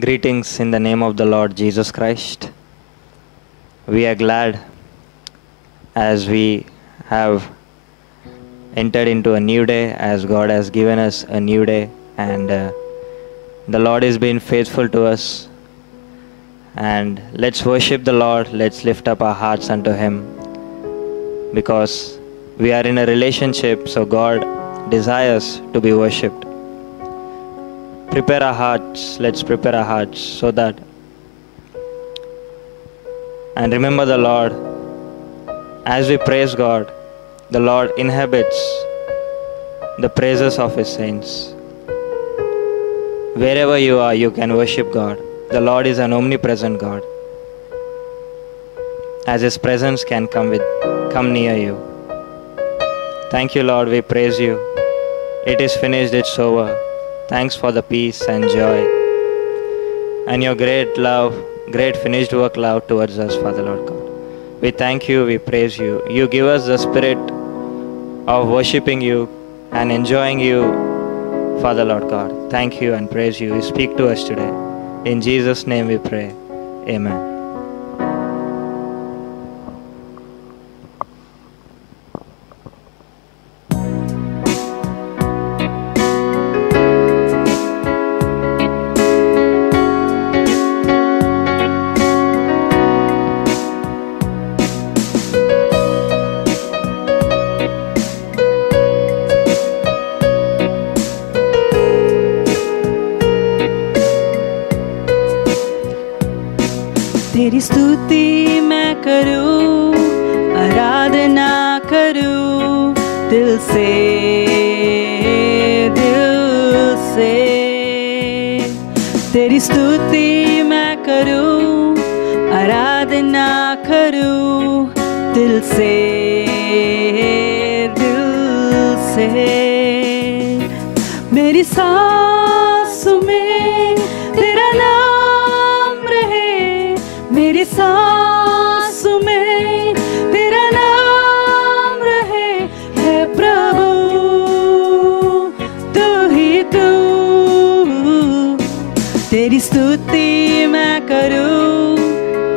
Greetings in the name of the Lord Jesus Christ. We are glad as we have entered into a new day, as God has given us a new day, and the Lord has been faithful to us. And let's worship the Lord, let's lift up our hearts unto Him, because we are in a relationship, so God desires to be worshipped. Prepare our hearts, let's prepare our hearts so that, and remember the Lord. As we praise God, the Lord inhabits the praises of His saints. Wherever you are, you can worship God. The Lord is an omnipresent God. As His presence can come near you. Thank you, Lord, we praise you. It is finished, it's over. Thanks for the peace and joy and your great love, great finished work love towards us, Father Lord God. We thank you, we praise you. You give us the spirit of worshipping you and enjoying you, Father Lord God. Thank you and praise you. You speak to us today. In Jesus' name we pray. Amen. तेरी स्तुति मैं करूं, आराधना करूं दिल से, दिल से। तेरी स्तुति मैं करूं, आराधना करूं दिल से, दिल से। मेरी सांस में तेरा नाम रहे, मेरी सांस में तेरा नाम रहे, है प्रभु तू ही तू। तेरी स्तुति मैं करूं,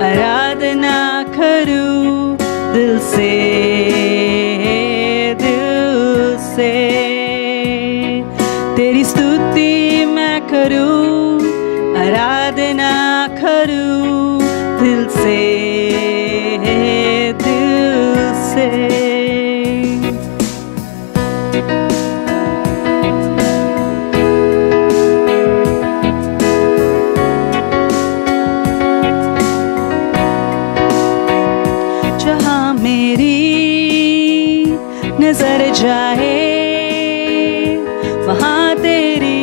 आराधना करूं दिल से, दिल से। तेरी स्तुति मैं करूं, आराधना करूं दिल से, दिल से। जहाँ मेरी नजर जाए वहाँ तेरी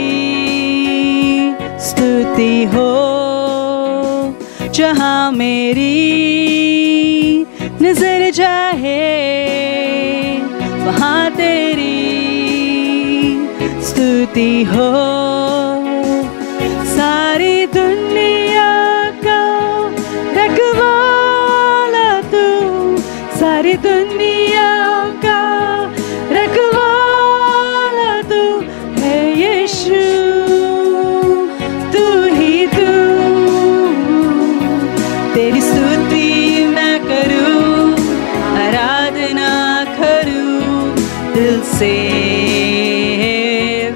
स्तुति हो। जहाँ मेरी नजर जाए वहाँ तेरी स्तुति हो। सारी दुनिया का रखवाला तू, सारी दुनिया का रखवाला तू है यीशु, तू ही तू। तेरी स्तुति मैं करूं, आराधना करूं दिल से,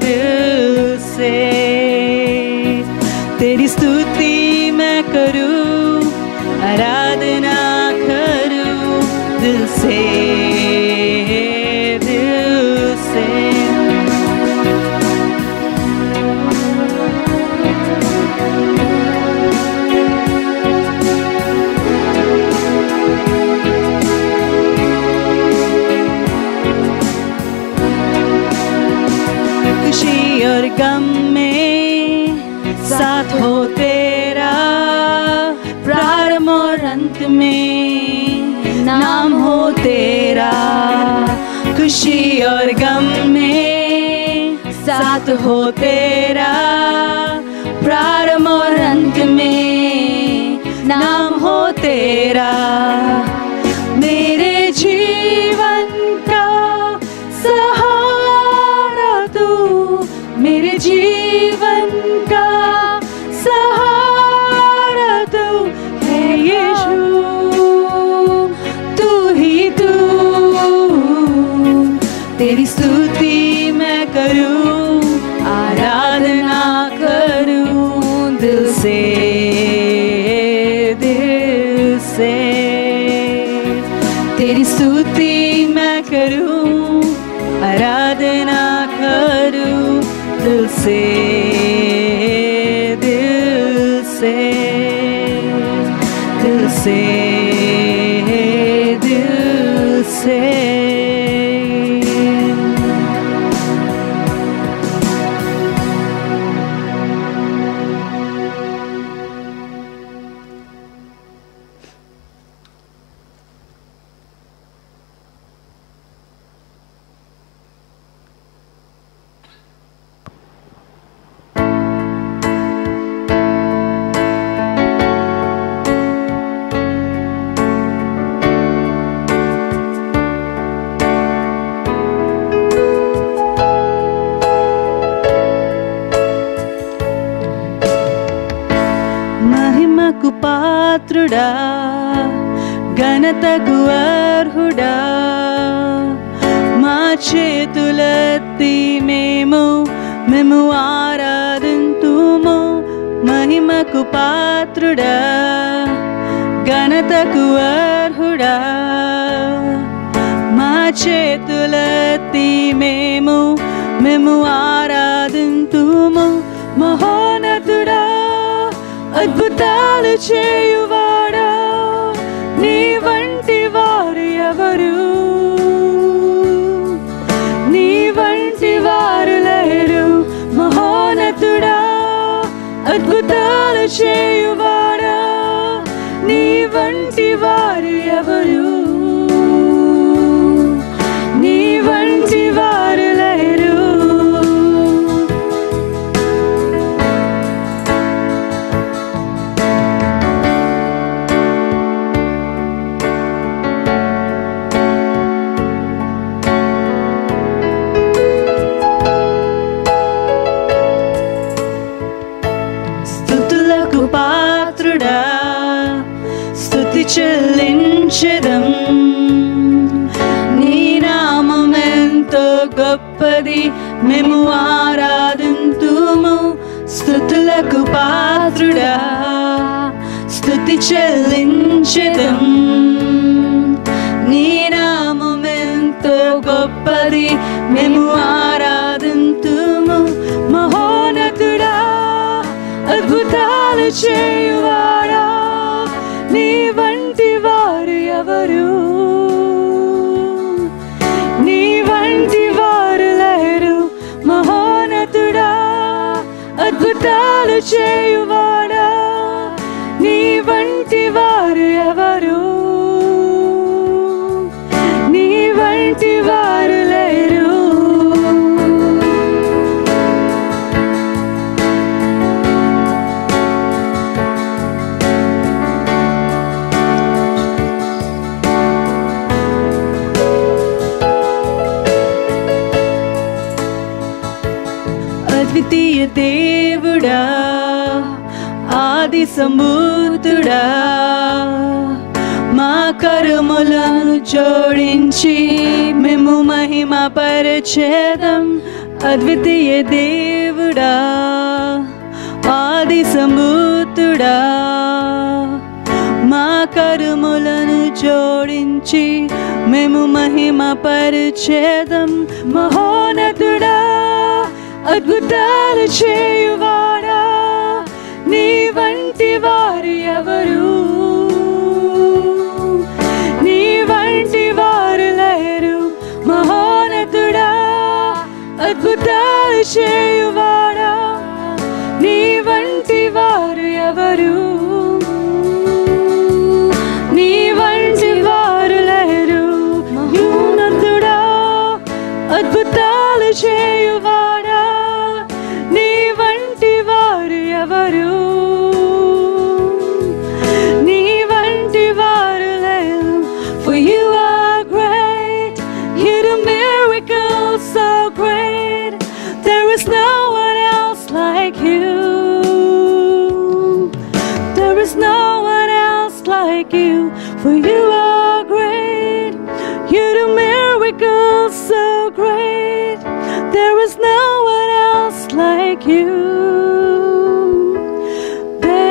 दिल से। तेरी स्तुति मैं करूं, आराधना करूं दिल से, दिल से। खुशी और गम में साथ हो तेरा, प्रारंभ और अंत में नाम हो तेरा। खुशी और गम में साथ हो तेरा, प्रारंभ और अंत में नाम हो तेरा। मेरे जीवन का सहारा तू, मेरे जीवन का सहारा से दिल से तेरी स्तुति मैं करूं, आराधना करूं दिल से दिल से दिल से दिल से। మహిమకు పాత్రుడా, ఘనతకు అర్హుడా, మా చేతులెత్తి మేము ఆరాధింతుము. మహిమకు పాత్రుడా, ఘనతకు అర్హుడా, మా చేతులెత్తి మేము ఆరాధింతుము. మహోన్నతుడా, అద్భుతాలు చేయువాడా, నీ వంటి వారు ఎవరు, నీ వంటి వారు లేరు. మహోన్నతుడా, అద్భుతాలు చేయువాడా, నీ వంటి వారు ఎవరు, నీ వంటి వారు లేరు. స్తుతులకు పాత్రుడా, స్తుతి చెల్లించెదం. నీ నామం ఎంతో గొప్పది, మేము ఆరాధింతుము. స్తుతులకు పాత్రుడా, స్తుతి చెల్లించెదం. నీ నామం ఎంతో గొప్పది, మేము ఆరాధింతుము. మహోన్నతుడా, అద్భుతాలు చేయువాడా, నీ వంటి వారు ఎవరు, నీ వంటి వారు లేరు. మహోన్నతుడా, అద్భుతాలు చేయువాడా, నీ వంటి వారు ఎవరు, నీ వంటి వారు లేరు. అద్వితీయ దేవుడా, ఆది సంభూతుడా, మా కర్మలను జోడించి మేము మహిమ పరిచేదం. అద్వితీయ దేవుడా, ఆది సంభూతుడా, మా కర్మలను జోడించి మేము మహిమ పరిచేదం. మహోన్నతుడా, అద్భుతాలు చేయువాడా, నీ వంటి వారు ఎవరు, నీ వంటి వారు లేరు. మహోన్నతుడా, అద్భుతాలు చేయువాడా, నీ వంటి వారు ఎవరు, నీ వంటి వారు లేరు. మహోన్నతుడా, అద్భుతాలు చేయువాడా, నీ వంటి వారు ఎవరు, నీ వంటి వారు లేరు. For you are great, you do miracles so great, there is no one else like you, there is no one else like you. For you are great, you do miracles so great, there is no one else like you, there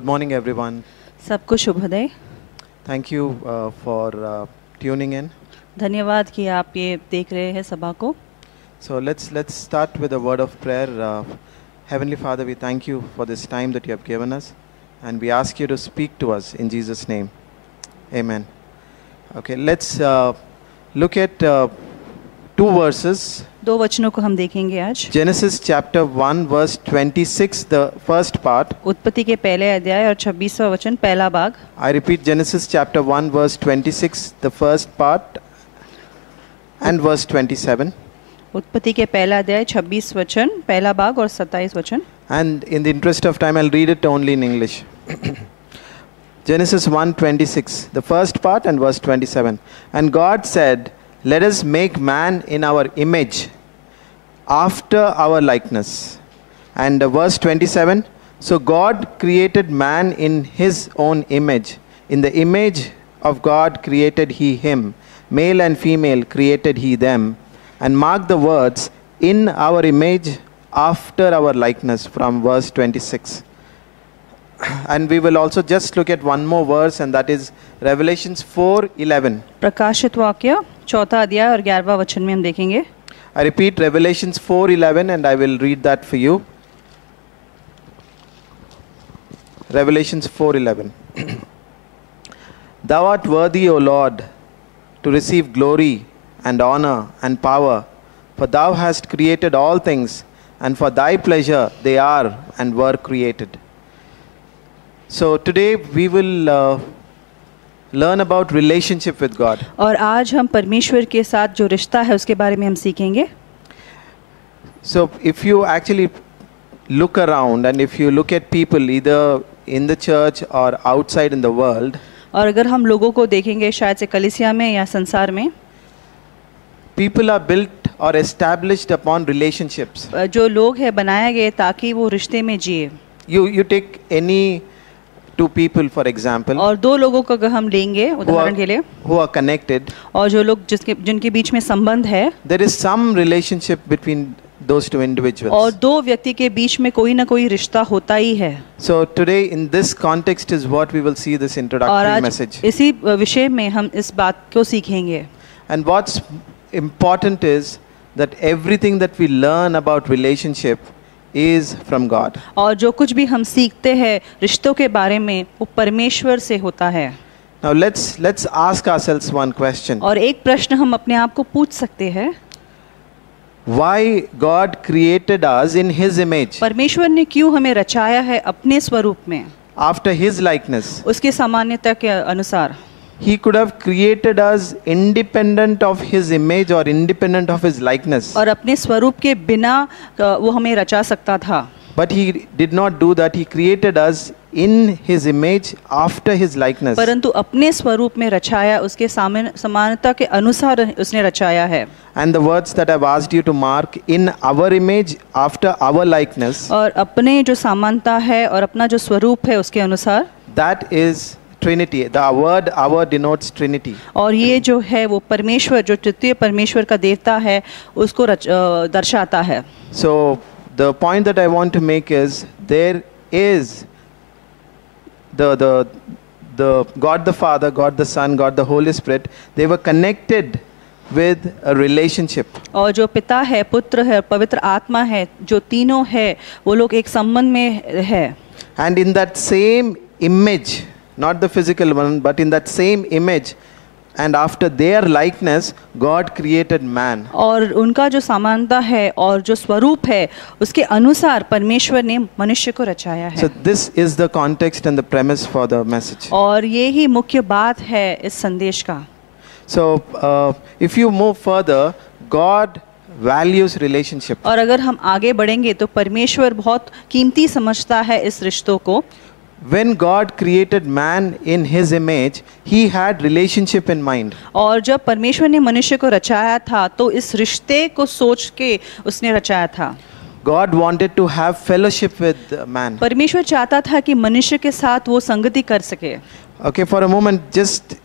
Good morning, everyone. सबको शुभोदय। Thank you for tuning in. धन्यवाद कि आप ये देख रहे हैं सभा को। So let's start with a word of prayer. Heavenly Father, we thank you for this time that you have given us, and we ask you to speak to us in Jesus' name. Amen. Okay, let's look at two verses. दो वचनों को हम देखेंगे आज। Genesis chapter 1 verse 26, the first part. उत्पत्ति के पहले अध्याय और 26वां वचन पहला भाग। I repeat, Genesis chapter 1 verse 26, the first part, and verse 27. उत्पत्ति के पहला अध्याय 26 वचन पहला भाग और 27 वचन। And in the interest of time, I'll read it only in English. Genesis 1:26, the first part and verse 27. And God said, "Let us make man in our image, after our likeness." And verse 27, so God created man in his own image. In the image of God created he him. Male and female created he them. And mark the words, in our image, after our likeness, from verse 26. And we will also just look at one more verse, and that is Revelations 4:11. प्रकाशित वाक्य चौथा अध्याय और 11वां वचन में हम देखेंगे। I repeat, Revelations 4:11, and I will read that for you. Revelations 4:11. Thou art worthy, O Lord, to receive glory and honor and power, for thou hast created all things, and for thy pleasure they are and were created. So today we will learn about relationship with God. और आज हम परमेश्वर के साथ जो रिश्ता है उसके बारे में हम सीखेंगे। So if you actually look around and if you look at people either in the church or outside in the world, और अगर हम लोगों को देखेंगे शायद से कलीसिया में या संसार में, people are built or established upon relationships. जो लोग हैं बनाए गए ताकि वो रिश्ते में जिए। You take any two people, for example, और दो लोगों को अगर हम लेंगे उदाहरण के लिए, who are connected, और जो लोग जिनके बीच में संबंध है, there is some relationship between those two individuals. और दो व्यक्ति के बीच में कोई ना कोई रिश्ता होता ही है। So today in this context is what we will see this और introductory आज message. इसी विषय में हम इस बात को सीखेंगे। And what's important is that everything that we learn about relationship is from God. और जो कुछ भी हम सीखते हैं रिश्तों के बारे में वो परमेश्वर से होता है। Now let's ask ourselves one question. और एक प्रश्न हम अपने आप को पूछ सकते हैं, Why God created us in His image, परमेश्वर ने क्यों हमें रचाया है अपने स्वरूप में, after His likeness? उसकी सामान्यता के अनुसार। He could have created us independent of His image or independent of His likeness. और अपने स्वरूप के बिना वो हमें रचा सकता था। But He did not do that. He created us in His image after His likeness. परंतु अपने स्वरूप में रचाया, उसके समानता के अनुसार उसने रचाया है। And the words that I've asked you to mark, in our image after our likeness, और अपने जो समानता है और अपना जो स्वरूप है उसके अनुसार, that is Trinity. The word our denotes Trinity. और ये जो है वो परमेश्वर, जो तृतीय परमेश्वर का देवता है उसको दर्शाता है। So the point that I want to make is there is the God the Father, God the Son, God the Holy Spirit. They were connected with a relationship. और जो पिता है, पुत्र है, पवित्र आत्मा है, जो तीनों है वो लोग एक संबंध में है। And in that same image, not the physical one, but in that same image and after their likeness, God created man. और उनका जो समानता है और जो स्वरूप है उसके अनुसार परमेश्वर ने मनुष्य को रचाया है। So this is the context and the premise for the message. और ये ही मुख्य बात है इस संदेश का। So if you move further, God values relationship. और अगर हम आगे बढ़ेंगे तो परमेश्वर बहुत कीमती समझता है इस रिश्तों को। When God created man in His image, He had relationship in mind. और जब परमेश्वर ने मनुष्य को रचाया था तो इस रिश्ते को सोच के उसने रचाया था। God wanted to have fellowship with man. परमेश्वर चाहता था कि मनुष्य के साथ वो संगति कर सके। Okay, for a moment, just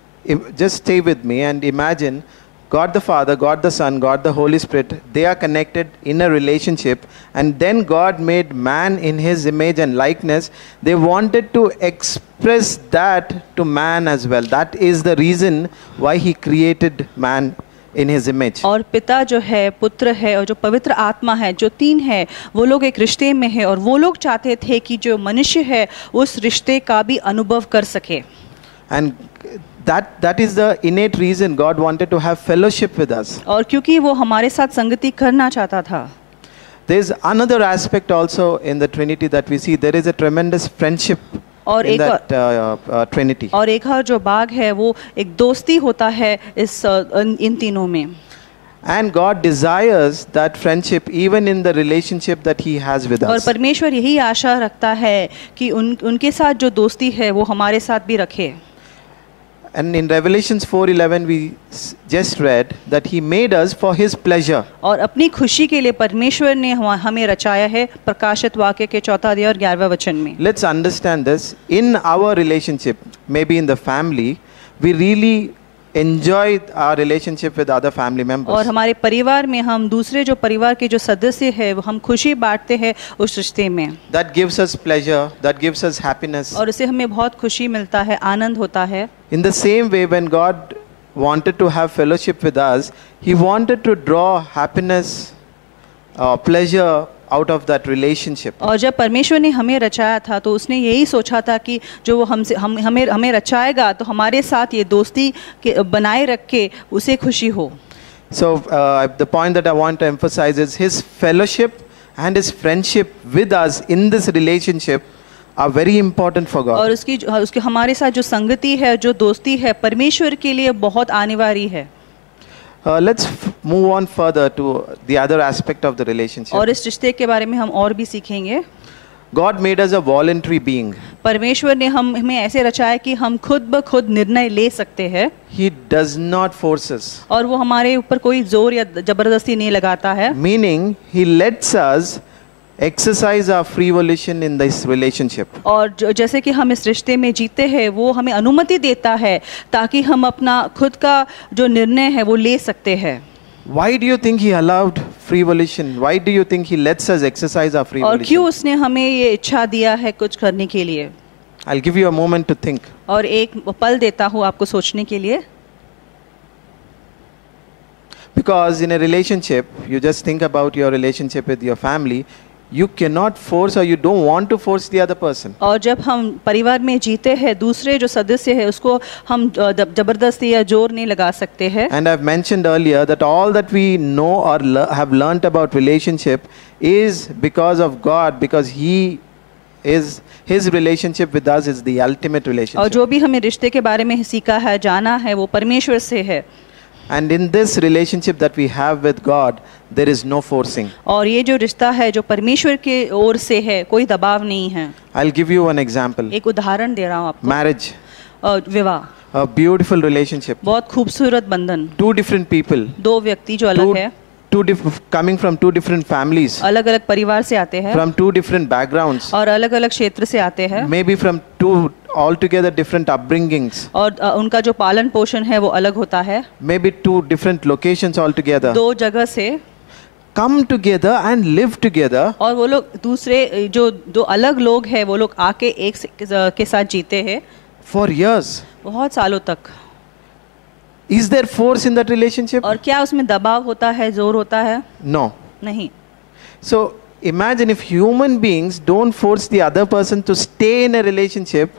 stay with me and imagine God the Father, God the Son, God the Holy Spirit, they are connected in a relationship, and then God made man in his image and likeness. They wanted to express that to man as well. That is the reason why he created man in his image. और पिता जो है, पुत्र है और जो पवित्र आत्मा है, जो तीन है, वो लोग एक रिश्ते में है और वो लोग चाहते थे कि जो मनुष्य है उस रिश्ते का भी अनुभव कर सके. And that is the innate reason God wanted to have fellowship with us. और क्योंकि वो हमारे साथ संगति करना चाहता था. There is another aspect also in the Trinity that we see. There is a tremendous friendship और in एक that Trinity. और एक और जो भाग है वो एक दोस्ती होता है इस इन तीनों में. And God desires that friendship even in the relationship that He has with और us. परमेश्वर यही आशा रखता है कि उनके साथ जो दोस्ती है वो हमारे साथ भी रखे. And in Revelations 4:11 we just read that He made us for His pleasure. और अपनी खुशी के लिए परमेश्वर ने हमें रचाया है. प्रकाशित वाक्य के 4 अध्याय और 11वें वचन में. Let's understand this. In our relationship, maybe in the family, we really enjoy our relationship with other family members. और हमारे परिवार में हम दूसरे जो परिवार के जो सदस्य हैं वो हम खुशी बांटते हैं उस रिश्ते में. That gives us pleasure, that gives us happiness. और उससे हमें बहुत खुशी मिलता है, आनंद होता है. In the same way, when God wanted to have fellowship with us, He wanted to draw happiness, pleasure out of that relationship. और जब परमेश्वर ने हमें रचाया था तो उसने यही सोचा था कि जो वो हमें रचाएगा तो हमारे साथ ये दोस्ती के बनाए रख के उसे खुशी हो. So the point that I want to emphasize is His fellowship and His friendship with us in this relationship are very important for God. और उसकी हमारे साथ जो संगति है, जो दोस्ती है, परमेश्वर के लिए बहुत अनिवार्य है. Let's move on further to the other aspect of the relationship. और इस रिश्ते के बारे में हम और भी सीखेंगे. God made us a voluntary being. परमेश्वर ने हमें ऐसे रचाया कि हम खुद ब खुद निर्णय ले सकते हैं. He does not force us. और वो हमारे ऊपर कोई जोर या जबरदस्ती नहीं लगाता है. Meaning, He lets us exercise our free volition in this relationship. और जैसे कि हम इस रिश्ते में जीते हैं वो हमें अनुमति देता है ताकि हम अपना खुद का जो निर्णय है वो ले सकते हैं. Why do you think He allowed free volition? Why do you think He lets us exercise our free और volition? क्यों उसने हमें ये इच्छा दिया है कुछ करने के लिए. I'll give you a moment to think. और एक पल देता हूँ आपको सोचने के लिए. Because in a relationship, you just think about your relationship with your family. You cannot force or you don't want to force the other person. और जब हम परिवार में जीते हैं दूसरे जो सदस्य है उसको हम जबरदस्ती या जोर नहीं लगा सकते हैं. And I've mentioned earlier that all that we know or have learnt about relationship is because of God, because His relationship with us is the ultimate relationship. और जो भी हमें रिश्ते के बारे में सीखा है, जाना है, वो परमेश्वर से है. And in this relationship that we have with God, there is no forcing. और ये जो रिश्ता है जो परमेश्वर के ओर से है, कोई दबाव नहीं है. I'll give you one example. एक उदाहरण दे रहा हूँ आपको. Marriage, विवाह, a beautiful relationship. बहुत खूबसूरत बंधन. Two different people, दो व्यक्ति जो अलग है, coming from two different families, अलग अलग परिवार से आते हैं, from two different backgrounds, और अलग अलग क्षेत्र से आते हैं, maybe from two altogether different upbringings, और उनका जो पालन पोषण है वो अलग होता है, maybe two different locations altogether, दो जगह से come together and live together. और वो लोग दूसरे जो दो अलग लोग हैं वो लोग आके एक के साथ जीते हैं For years. बहुत सालों तक. Is there force in that relationship? और क्या उसमें दबाव होता है, जोर होता है? No. नहीं. So imagine if human beings don't force the other person to stay in a relationship,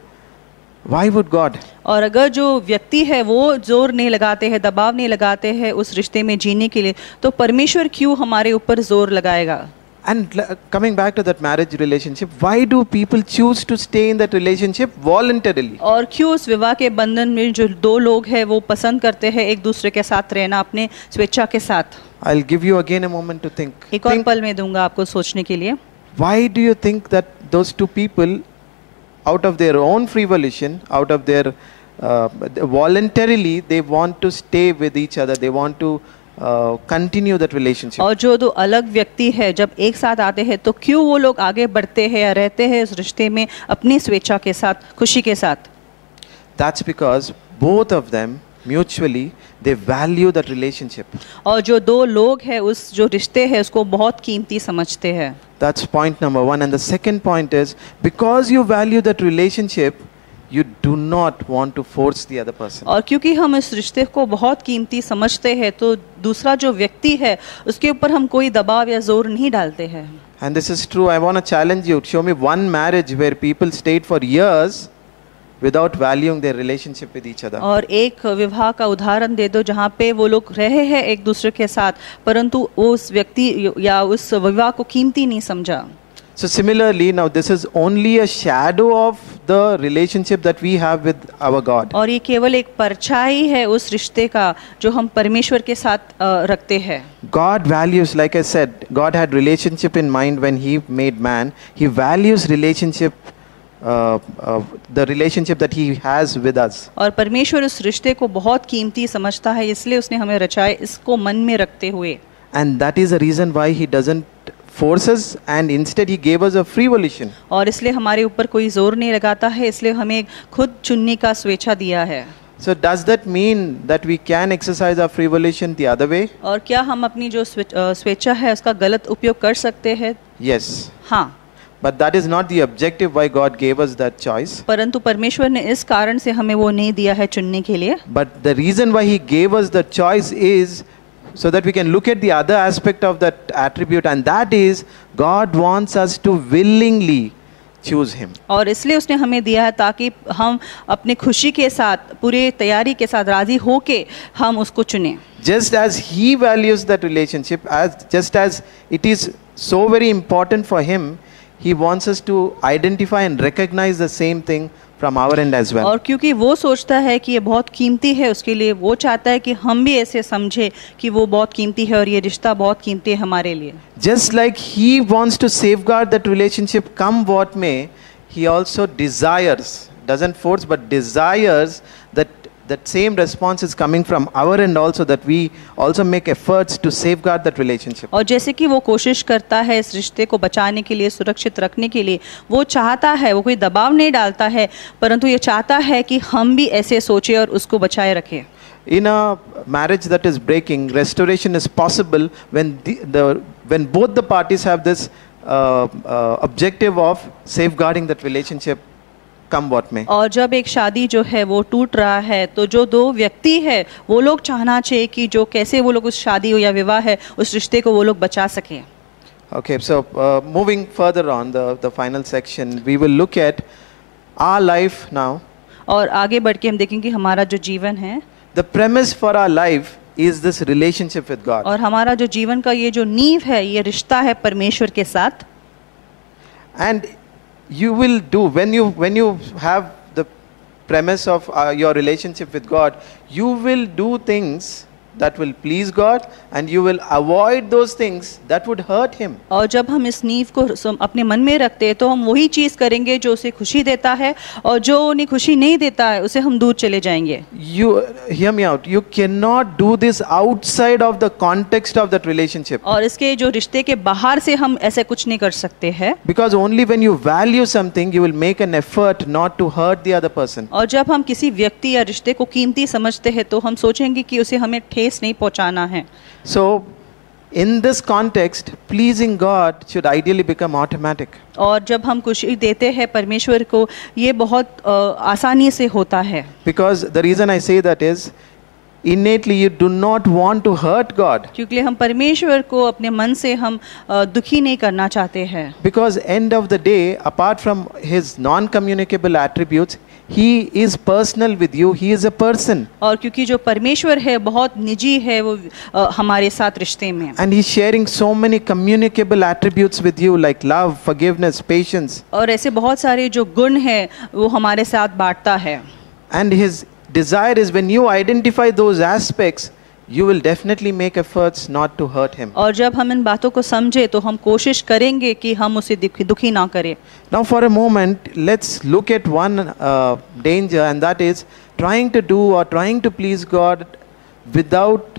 why would God? और अगर जो व्यक्ति है वो जोर नहीं लगाते हैं, दबाव नहीं लगाते हैं उस रिश्ते में जीने के लिए, तो परमेश्वर क्यों हमारे ऊपर जोर लगाएगा? And coming back to that marriage relationship, why do people choose to stay in that relationship voluntarily? और क्यों उस विवाह के बंधन में जो दो लोग हैं वो पसंद करते हैं एक दूसरे के साथ रहना अपने स्वेच्छा के साथ? I'll give you again a moment to think. एक और पल में दूंगा आपको सोचने के लिए. Why do you think that those two people, out of their own free volition, out of their voluntarily, they want to stay with each other, they want to continue that relationship? और जो दो अलग व्यक्ति है जब एक साथ आते हैं तो क्यों वो लोग आगे बढ़ते हैं या रहते हैं उस रिश्ते में अपनी स्वेच्छा के साथ, खुशी के साथ? That's because both of them mutually, they value that relationship. और जो दो लोग हैं उस जो रिश्ते हैं उसको बहुत कीमती समझते हैं. That's point number one. And the second point is, because you value that relationship, you do not want to force the other person. और क्योंकि हम इस रिश्ते को बहुत कीमती समझते हैं तो दूसरा जो व्यक्ति है उसके ऊपर हम कोई दबाव या जोर नहीं डालते हैं. And this is true. I want to challenge you. Show me one marriage where people stayed for years without valuing their relationship with each other. और एक विवाह का उदाहरण दे दो जहाँ पे वो लोग रहे हैं एक दूसरे के साथ परंतु उस व्यक्ति या उस विवाह को कीमती नहीं समझा. So similarly, now this is only a shadow of the relationship that we have with our God. और ये केवल एक परछाई है उस रिश्ते का जो हम परमेश्वर के साथ रखते हैं. God values, like I said, God had relationship in mind when He made man. He values relationship, the relationship that He has with us. और परमेश्वर उस रिश्ते को बहुत कीमती समझता है इसलिए उसने हमें रचा है इसको मन में रखते हुए. And that is the reason why He doesn't force us, and instead He gave us a free volition. और इसलिए हमारे ऊपर कोई जोर नहीं लगाता है इसलिए हमें खुद चुनने का स्वेच्छा दिया है. So does that mean that we can exercise our free volition the other way? और क्या हम अपनी जो स्वेच्छा है उसका गलत उपयोग कर सकते हैं? Yes. हाँ. But that is not the objective why God gave us that choice. परंतु परमेश्वर ने इस कारण से हमें वो नहीं दिया है चुनने के लिए. But the reason why He gave us the choice is so that we can look at the other aspect of that attribute, and that is God wants us to willingly choose Him. और इसलिए उसने हमें दिया है ताकि हम अपने खुशी के साथ पूरी तैयारी के साथ राजी होके हम उसको चुनें. Just as He values that relationship, just as it is so very important for Him, He wants us to identify and recognize the same thing from our end as well. और क्योंकि वो सोचता है कि ये बहुत कीमती है उसके लिए वो चाहता है कि हम भी ऐसे समझे कि वो बहुत कीमती है और ये रिश्ता बहुत कीमती है हमारे लिए. Just like He wants to safeguard that relationship come what may, He also desires, doesn't force but desires that same response is coming from our end also, that we also make efforts to safeguard that relationship. और जैसे कि वो कोशिश करता है इस रिश्ते को बचाने के लिए सुरक्षित रखने के लिए वो चाहता है वो कोई दबाव नहीं डालता है परंतु ये चाहता है कि हम भी ऐसे सोचें और उसको बचाए रखें. In a marriage that is breaking, restoration is possible when when both the parties have this objective of safeguarding that relationship come what may. और जब एक शादी जो है वो टूट रहा है तो जो दो व्यक्ति है वो लोग चाहना चाहिए कि जो कैसे वो लोग उस शादी या विवाह है उस रिश्ते को वो लोग बचा सकें. Okay, so moving further on the final section, we will look at our life now. और आगे बढ़ के हम देखेंगे हमारा जो जीवन है. The premise for our life is this relationship with God. और हमारा जो जीवन का ये जो नींव है ये रिश्ता है परमेश्वर के साथ. And you will do when you have the premise of your relationship with God, you will do things that will please God and you will avoid those things that would hurt Him. और जब हम इस नींव को अपने मन में रखते हैं तो हम वही चीज़ करेंगे जो उसे खुशी देता है और जो उन्हें खुशी नहीं देता है उसे हम दूर चले जाएंगे. You hear me out. You cannot do this outside of the context of that relationship. और इसके जो रिश्ते के बाहर से हम ऐसे कुछ नहीं कर सकते हैं. Because only when you value something, you will make an effort not to hurt the other person. और जब हम किसी व्यक्ति या रिश्ते को कीमती समझते हैं तो हम सोचेंगे कि उसे हमें ठेस नहीं पहुंचाना है. So, in this context, pleasing God should ideally become automatic. और जब हम खुशी देते हैं परमेश्वर को ये बहुत आसानी से होता है. Because the reason I say that is, innately you do not want to hurt God. क्योंकि हम परमेश्वर को अपने मन से हम दुखी नहीं करना चाहते हैं. Because end of the day, apart from His non-communicable attributes, He is personal with you. He is a person. और क्योंकि जो परमेश्वर है बहुत निजी है वो हमारे साथ रिश्ते में. And He's sharing so many communicable attributes with you, like love, forgiveness, patience. और ऐसे बहुत सारे जो गुण हैं वो हमारे साथ बांटता है. And His desire is when you identify those aspects, you will definitely make efforts not to hurt Him. और जब हम इन बातों को समझे तो हम कोशिश करेंगे कि हम उसे दुखी ना करें. Now for a moment, let's look at one danger, and that is trying to do or trying to please God without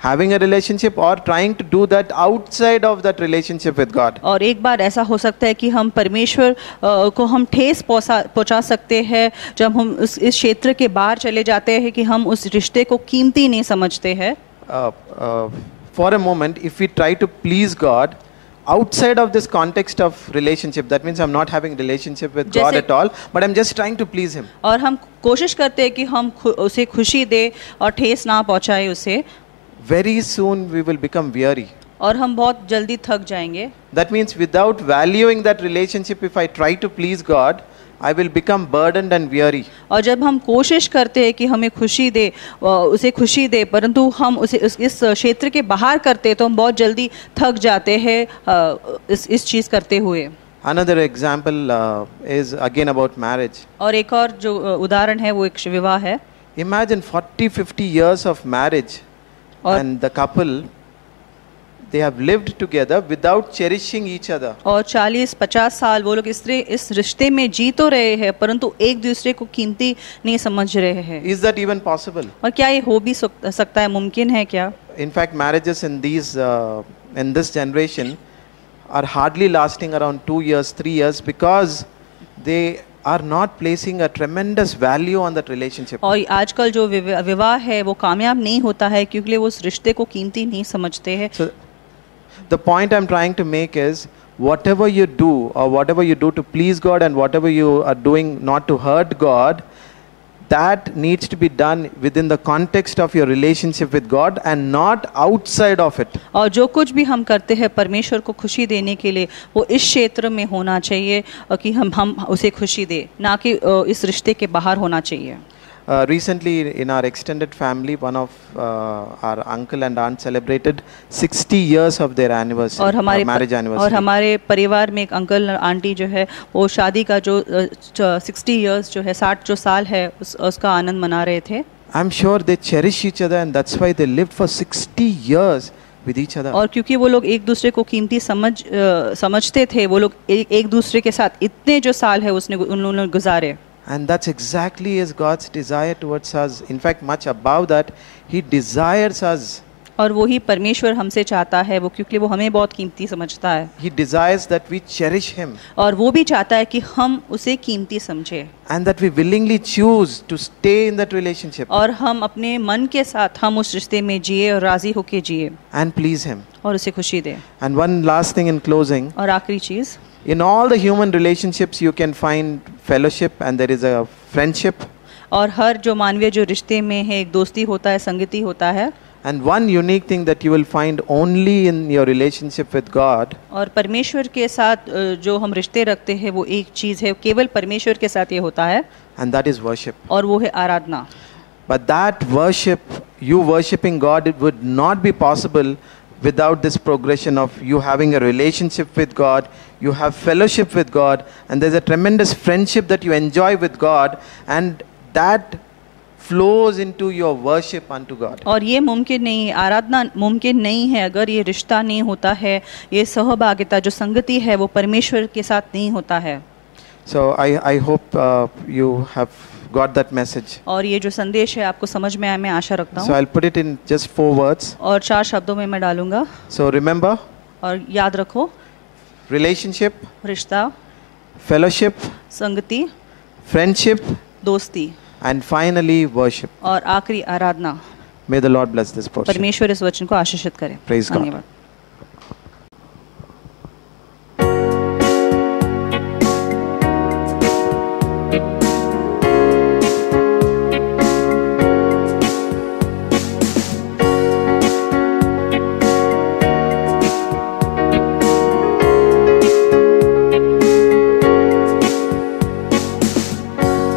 having a relationship or trying to do that outside of that relationship with God. और एक बार ऐसा हो सकता है कि हम परमेश्वर को हम ठेस पहुंचा सकते हैं जब हम इस क्षेत्र के बाहर चले जाते हैं कि हम उस रिश्ते को कीमती नहीं समझते हैं. For a moment, if we try to please God outside of this context of relationship, that means I'm not having relationship with God at all, but I'm just trying to please Him. और हम कोशिश करते हैं कि हम उसे खुशी दे और ठेस ना पहुंचाए उसे. Very soon we will become weary. और हम बहुत जल्दी थक जाएंगे. That means without valuing that relationship, if I try to please God, I will become burdened and weary. और जब हम कोशिश करते हैं कि हमें खुशी दे उसे खुशी दे परंतु हम उसे इस क्षेत्र के बाहर करते तो हम बहुत जल्दी थक जाते हैं इस चीज़ करते हुए. Another example is again about marriage. और एक और जो उदाहरण है वो एक विवाह है. Imagine 40-50 years of marriage and the couple, they have lived together without cherishing each other. और 40-50 साल वो लोग इस रिश्ते में जी तो रहे हैं परंतु एक दूसरे को कीमती नहीं समझ रहे हैं. Is that even possible? और क्या ये हो भी सकता है, मुमकिन है क्या? In fact, marriages in this generation are hardly lasting around 2 years, 3 years because they are not placing a tremendous value on that relationship. और आजकल जो विवाह है वो कामयाब नहीं होता है क्योंकि वो उस रिश्ते को कीमती नहीं समझते हैं. So the point I'm trying to make is whatever you do or whatever you do to please God and whatever you are doing not to hurt God, that needs to be done within the context of your relationship with God and not outside of it. और जो कुछ भी हम करते हैं परमेश्वर को खुशी देने के लिए वो इस क्षेत्र में होना चाहिए कि हम उसे खुशी दे, ना कि इस रिश्ते के बाहर होना चाहिए. Recently in our extended family, one of our uncle and aunt celebrated 60 years of their anniversary, और marriage anniversary. और हमारे परिवार में एक अंकल आंटी जो है वो शादी का जो 60 years जो है 60 जो साल है उसका आनंद मना रहे थे. I'm sure they cherish each other and that's why they lived for 60 years with each other. और क्योंकि वो लोग एक दूसरे को कीमती समझते थे वो लोग एक दूसरे के साथ इतने जो साल है उन्होंने गुजारे. And that's exactly is God's desire towards us. In fact, much above that, He desires us. और वही परमेश्वर हमसे चाहता है वो क्योंकि वो हमें बहुत कीमती समझता है. He desires that we cherish Him. और वो भी चाहता है कि हम उसे कीमती समझें. And that we willingly choose to stay in that relationship. और हम अपने मन के साथ हम उस रिश्ते में जिए और राजी होके जिए. And please Him. और उसे खुशी दें. And one last thing in closing. और आखिरी चीज़. In all the human relationships, you can find fellowship and there is a friendship. और हर जो मानवीय जो रिश्ते में है एक दोस्ती होता है, संगति होता है. And one unique thing that you will find only in your relationship with God. और परमेश्वर के साथ जो हम रिश्ते रखते हैं वो एक चीज़ है, केवल परमेश्वर के साथ ये होता है. And that is worship. और वो है आराधना. But that worship, you worshiping God, it would not be possible without this progression of you having a relationship with God, you have fellowship with God, and there's a tremendous friendship that you enjoy with God, and that flows into your worship unto God. और ये मुमकिन नहीं, आराधना मुमकिन नहीं है अगर ये रिश्ता नहीं होता है, ये सहभागिता जो संगति है वो परमेश्वर के साथ नहीं होता है. So I hope you have got that message. और ये जो संदेश है आपको समझ में आया, मैं आशा रखता So हूँ. I'll put it in just 4 words. और 4 शब्दों में मैं डालूंगा. So remember, और याद रखो, relationship, रिश्ता, fellowship, संगति, friendship, दोस्ती and finally worship. और आखिरी आराधना. May the Lord bless this portion. परमेश्वर इस वचन को आशीषित करे. Praise God. धन्यवाद.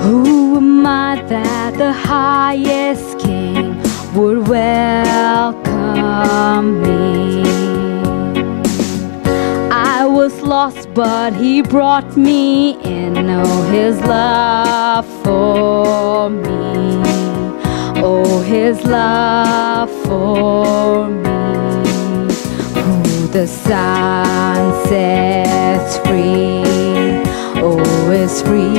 Who am I that the highest king would welcome me? I was lost, but he brought me in. Oh, his love for me. Oh, his love for me. Who the Son sets free, oh, is free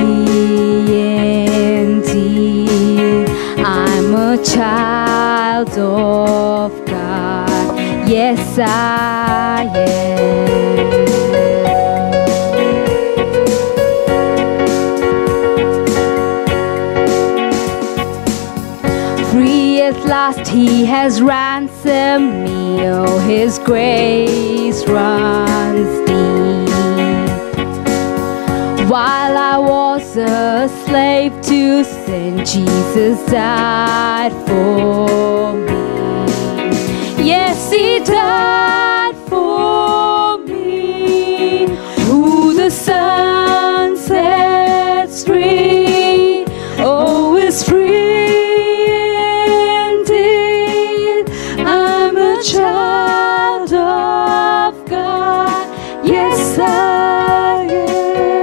indeed. I'm a child of God. Yes, I am. Free at last, He has ransomed me. Oh, His grace runs deep. While I was a slave to sin, Jesus died for me. Yes, He died for me. Who the Son sets free, oh, is free indeed. I'm a child of God. Yes, I am.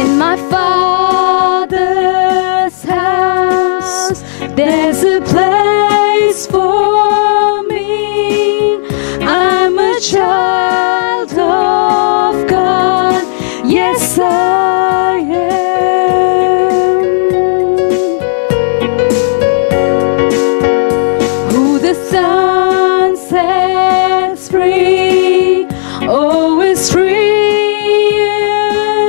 In my Father's house, there's a place for me. I'm a child of God. Yes, I am. Who the Son sets free, oh, is free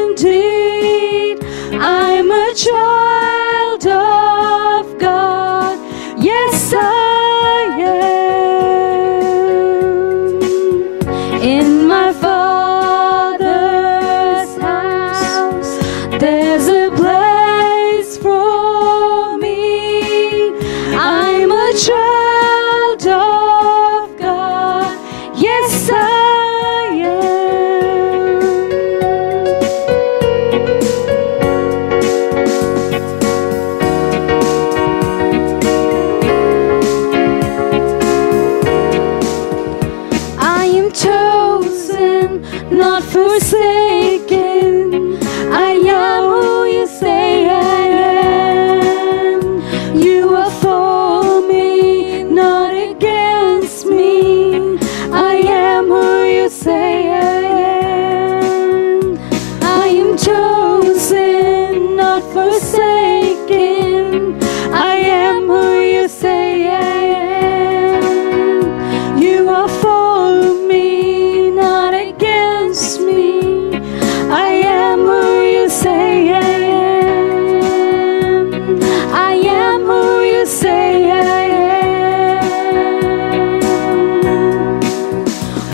indeed. I'm a child of God. Yes, I am. In my Father's house, there's a place for me. I'm a child of God. Yes, I am. I am chosen, not forsaken. I am who you say I am. You are for me, not against me. I am who you say I am. I am chosen, not forsaken. I am who you say I am. You are for me, not against me. I am who you say I am. I am who you say I am.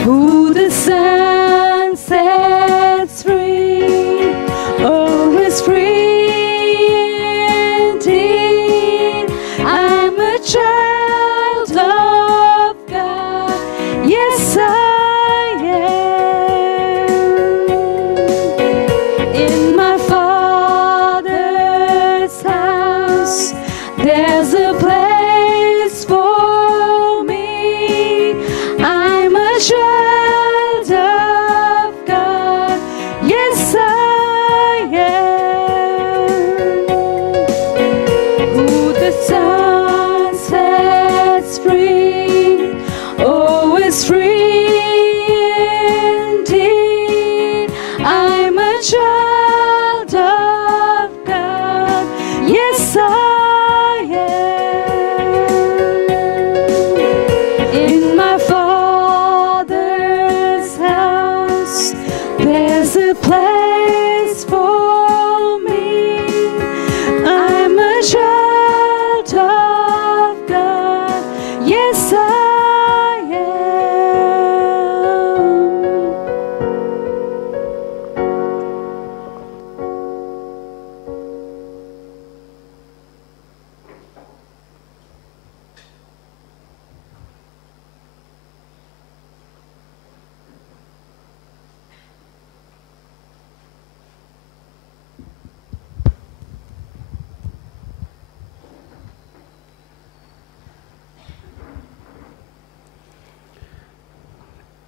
Who the Son sets free, oh, is free indeed. I'm a child of God. Yes, I am. In my Father's house, there's a place for me. I'm a child of God. Yes, I am. Who the Son sets free, oh, is free indeed. I'm a child of God. Yes, I am. In my Father's house, there's a place for me. I'm a child of God. Yes, I am.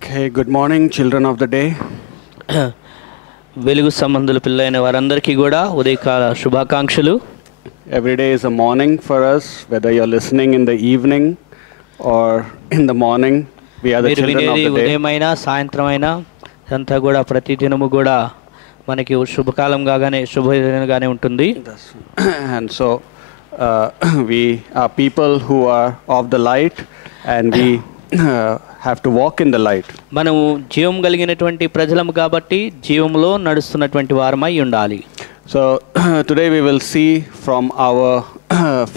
Okay, good morning, children of the day. వెలుగు సంబంధుల పిల్లైన వారందరికీ కూడా ఉదయకాల శుభాకాంక్షలు. Every day is a morning for us, whether you're listening in the evening or in the morning. We are the మీరు children of వినేది the day. ఉదయమైనా సాయంత్రమైనా అంతా కూడా ప్రతి దినము కూడా మనకి శుభకాలం గానే శుభదినంగానే ఉంటుంది. And so we are people who are of the light, and we have to walk in the light. మనము జీవం కలిగినటువంటి ప్రజలము కాబట్టి జీవంలో నడుస్తున్నటువంటి వారమై ఉండాలి. So today we will see from our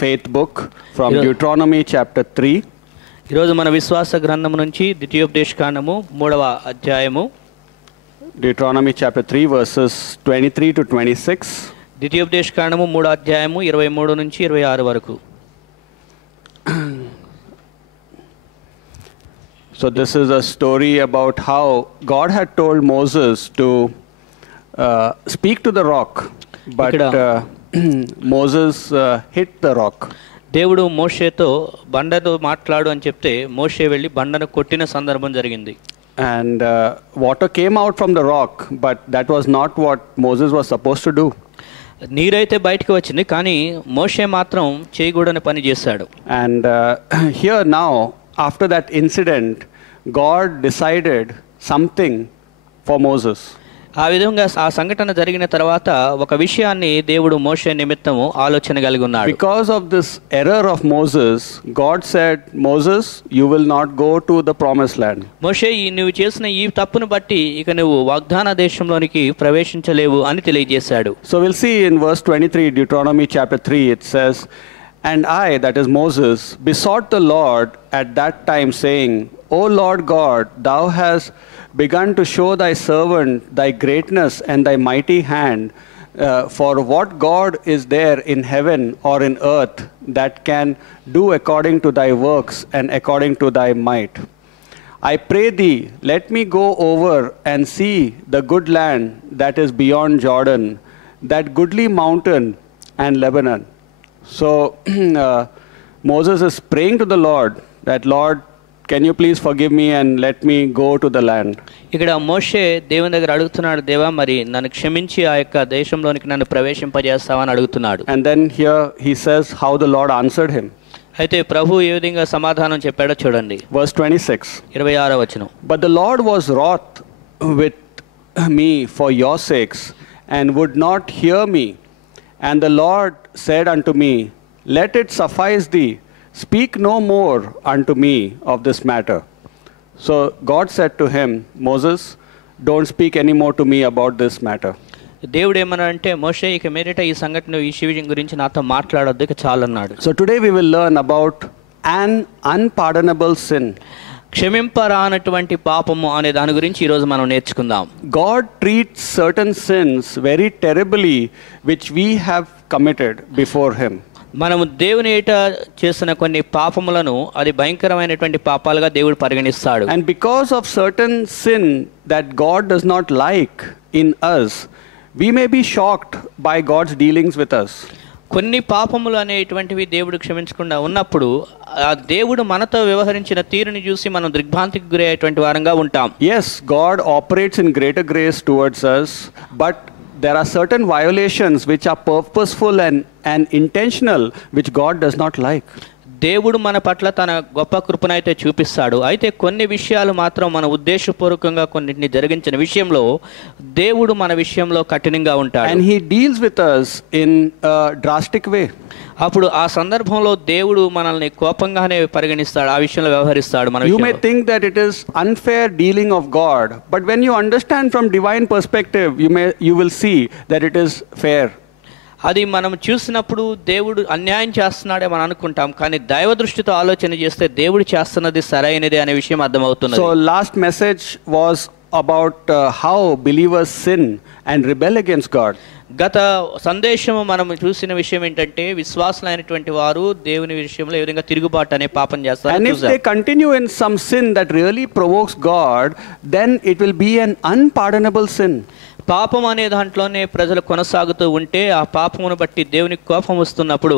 faith book from Deuteronomy chapter 3. ఈరోజు మన విశ్వాస గ్రంథము నుంచి ద్వితీయోపదేశకాండము 3వ అధ్యాయము, Deuteronomy chapter 3 verses 23 to 26. ద్వితీయోపదేశకాండము 3వ అధ్యాయము 23 నుంచి 26 వరకు. So this is a story about how God had told Moses to speak to the rock, but Moses hit the rock. దేవుడు మోషేతో బండతో మాట్లాడు అని చెప్తే మోషే వెళ్ళి బండను కొట్టిన సందర్భం జరిగింది. And water came out from the rock, but that was not what Moses was supposed to do. నీరైతే బయటకు వచ్చింది, కానీ మోషే మాత్రం చేయకూడని పని చేశాడు. And here now, after that incident, God decided something for Moses. ఆ విధంగా ఆ సంఘటన జరిగిన తర్వాత ఒక విషయాన్ని దేవుడు మోషే నిమిత్తము ఆలోచన కలిగి ఉన్నాడు. Because of this error of Moses, God said, Moses, you will not go to the promised land. మోషే, నువ్వు చేసిన ఈ తప్పును బట్టి ఇక నువ్వు వాగ్దాన దేశంలోనికి ప్రవేశించలేవు అని తెలియజేశాడు. So we'll see in verse 23, Deuteronomy chapter 3, it says, and I, that is Moses, besought the Lord at that time, saying, O Lord God, thou hast begun to show thy servant thy greatness and thy mighty hand. For what God is there in heaven or in earth that can do according to thy works and according to thy might? I pray thee, let me go over and see the good land that is beyond Jordan, that goodly mountain and Lebanon. So Moses is praying to the Lord that, Lord, can you please forgive me and let me go to the land? ఇక్కడ మోషే దేవుని దగ్గర అడుగుతున్నాడు, దేవా మరి నన్ను క్షమించి ఆ యొక్క దేశంలోనికి నన్ను ప్రవేశింపజేస్తావని అడుగుతున్నాడు. And then here he says how the Lord answered him. అయితే ప్రభు ఏ విధంగా సమాధానం చెప్పాడో చూడండి. Verse 26. 26వ వచనం. But the Lord was wroth with me for your sakes and would not hear me. And the Lord said unto me, let it suffice thee. Speak no more unto me of this matter. So God said to him, Moses, don't speak any more to me about this matter. దేవుడు ఏమన్నాడంటే, మోషే ఇక మీదట ఈ సంఘటన ఈ విషయం గురించి నాతో మాట్లాడొద్దు, ఇక చాలన్నాడు. So today we will learn about an unpardonable sin. క్షమింపరానటువంటి పాపము అనే దాని గురించి ఈరోజు మనం నేర్చుకుందాం. God treats certain sins very terribly which we have committed before him. మనము దేవుని ఎదుట చేసిన కొన్ని పాపములను అది భయంకరమైనటువంటి పాపాలుగా దేవుడు పరిగణిస్తాడు. And because of certain sin that God does not like in us, we may be shocked by God's dealings with us. కొన్ని పాపములు అనేటువంటివి దేవుడు క్షమించకుండా ఉన్నప్పుడు ఆ దేవుడు మనతో వ్యవహరించిన తీరుని చూసి మనం దిగ్భ్రాంతికి గురయ్యేటువంటి వారంగా ఉంటాం. Yes, God operates in greater grace towards us, but there are certain violations which are purposeful and intentional which God does not like. దేవుడు మన పట్ల తన గొప్ప కృపనైతే చూపిస్తాడు, అయితే కొన్ని విషయాలు మాత్రం మన ఉద్దేశపూర్వకంగా కొన్నిటిని జరిగించిన విషయంలో దేవుడు మన విషయంలో కఠినంగా ఉంటాడు. And he deals with us in a drastic way. అప్పుడు ఆ సందర్భంలో దేవుడు మనల్ని కోపంగానే పరిగణిస్తాడు, ఆ విషయంలో వ్యవహరిస్తాడు. You may think that it is unfair dealing of God, but when you understand from divine perspective, you will see that it is fair. అది మనం చూసినప్పుడు దేవుడు అన్యాయం చేస్తున్నాడే మనం అనుకుంటాం, కానీ దైవ దృష్టితో ఆలోచన చేస్తే దేవుడు చేస్తున్నది సరైనది అనే విషయం అర్థమవుతుంది. So last message was about how believers sin and rebel against God. గత సందేశము మనం చూసిన విషయం ఏంటంటే విశ్వాసులైనటువంటి వారు దేవుని విషయంలో ఏ విధంగా తిరుగుబాటు అనే పాపం చేస్తారు. And if they continue in some sin that really provokes God, then it will be an unpardonable sin. పాపం అనే దాంట్లోనే ప్రజలు కొనసాగుతూ ఉంటే ఆ పాపమును బట్టి దేవునికి కోపం వస్తున్నప్పుడు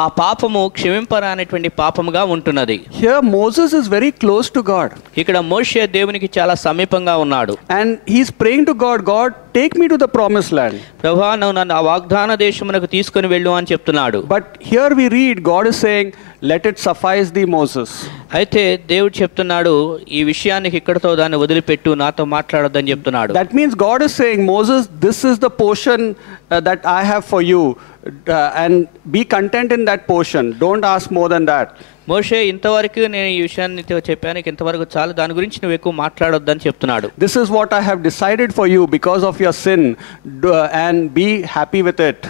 ఆ పాపము క్షమింపరానటువంటి పాపముగా ఉంటున్నది. Here Moses is very close to God. ఇక్కడ మోషే దేవునికి చాలా సమీపంగా ఉన్నాడు. And he's praying to God, God, take me to the promised land. ప్రభా నువ్వు నన్ను ఆ వాగ్దాన దేశమునకు తీసుకొని వెళ్ళు అని చెప్తున్నాడు. But here we read, God is saying, let it suffice thee, Moses. అయితే దేవుడు చెప్తున్నాడు ఈ విషయానికి ఇక్కడతో దాన్ని వదిలిపెట్టు, నాతో మాట్లాడొద్దని చెప్తున్నాడు. That means God is saying, Moses, this is the portion that I have for you, and be content in that portion. Don't ask more than that. మోషే ఇంతవరకు నేను ఈ విషయాన్ని చెప్పాను, ఇంతవరకు చాలు, దాని గురించి నువ్వు ఎక్కువ మాట్లాడొద్దని చెప్తున్నాడు. This is what I have decided for you because of your sin, and be happy with it.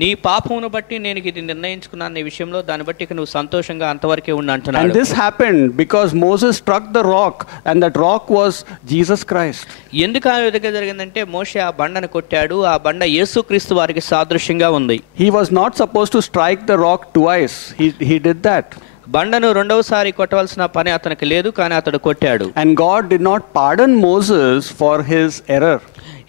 నీ పాపమును బట్టి నేను ఇది నిర్ణయించుకున్నాను ఈ విషయంలో, దాన్ని బట్టి నువ్వు సంతోషంగా అంతవరకే ఉండు అంటున్నాడు. And this happened because Moses struck the rock, and that rock was Jesus Christ. ఎందుకు ఆ విధంగా జరిగిందంటే మోషే ఆ బండను కొట్టాడు, ఆ బండ యేసుక్రీస్తు వారికి సాదృశ్యంగా ఉంది. He was not supposed to strike the rock twice. He did that. బండను రెండవసారి కొట్టవలసిన పని అతనికి లేదు, కానీ అతడు కొట్టాడు. And God did not pardon Moses for his error.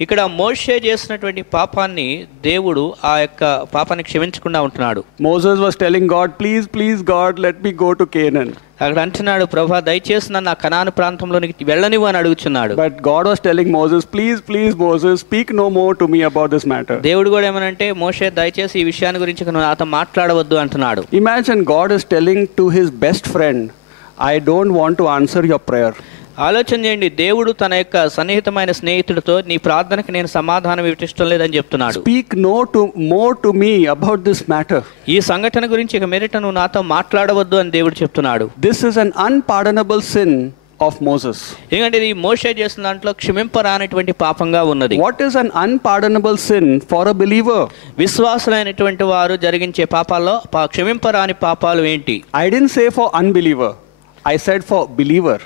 ఇక్కడ మోషే చేసినటువంటి పాపాన్ని దేవుడు ఆ యొక్క పాపాన్ని క్షమించకుండా ఉంటున్నాడు. Moses was telling God, please God, let me go to Canaan. అక్కడ అంటున్నాడు, ప్రభా దయచేసి నన్ను ఆ కనాను ప్రాంతంలోనికి వెళ్ళనివ్వు అని అడుగుచున్నాడు. But God was telling Moses, please Moses, speak no more to me about this matter. దేవుడు కూడా ఏమనంటే, మోషే దయచేసి ఈ విషయాన్ని గురించి నువ్వు నాతో మాట్లాడవద్దు అంటున్నాడు. Imagine God is telling to his best friend, I don't want to answer your prayer. ఆలోచన చేయండి, దేవుడు తన యొక్క సన్నిహితమైన స్నేహితుడితో నీ ప్రార్థనకు నేను సమాధానం ఇవ్వటం లేదని చెప్తున్నాడు. Speak more to me about this matter. ఈ సంఘటన గురించి ఇక మీదట నువ్వు నాతో మాట్లాడవద్దు అని దేవుడు చెప్తున్నాడు. This is an unpardonable sin of Moses. ఎందుకంటే ఇది మోషే చేసిన దాంట్లో క్షమింపరానటువంటి పాపంగా ఉన్నది. What is an unpardonable sin for a believer? విశ్వాసులైనటువంటి వారు జరిగించే పాపాల్లో క్షమింపరాని పాపాలు ఏంటి? I didn't say for unbeliever. I said for believer.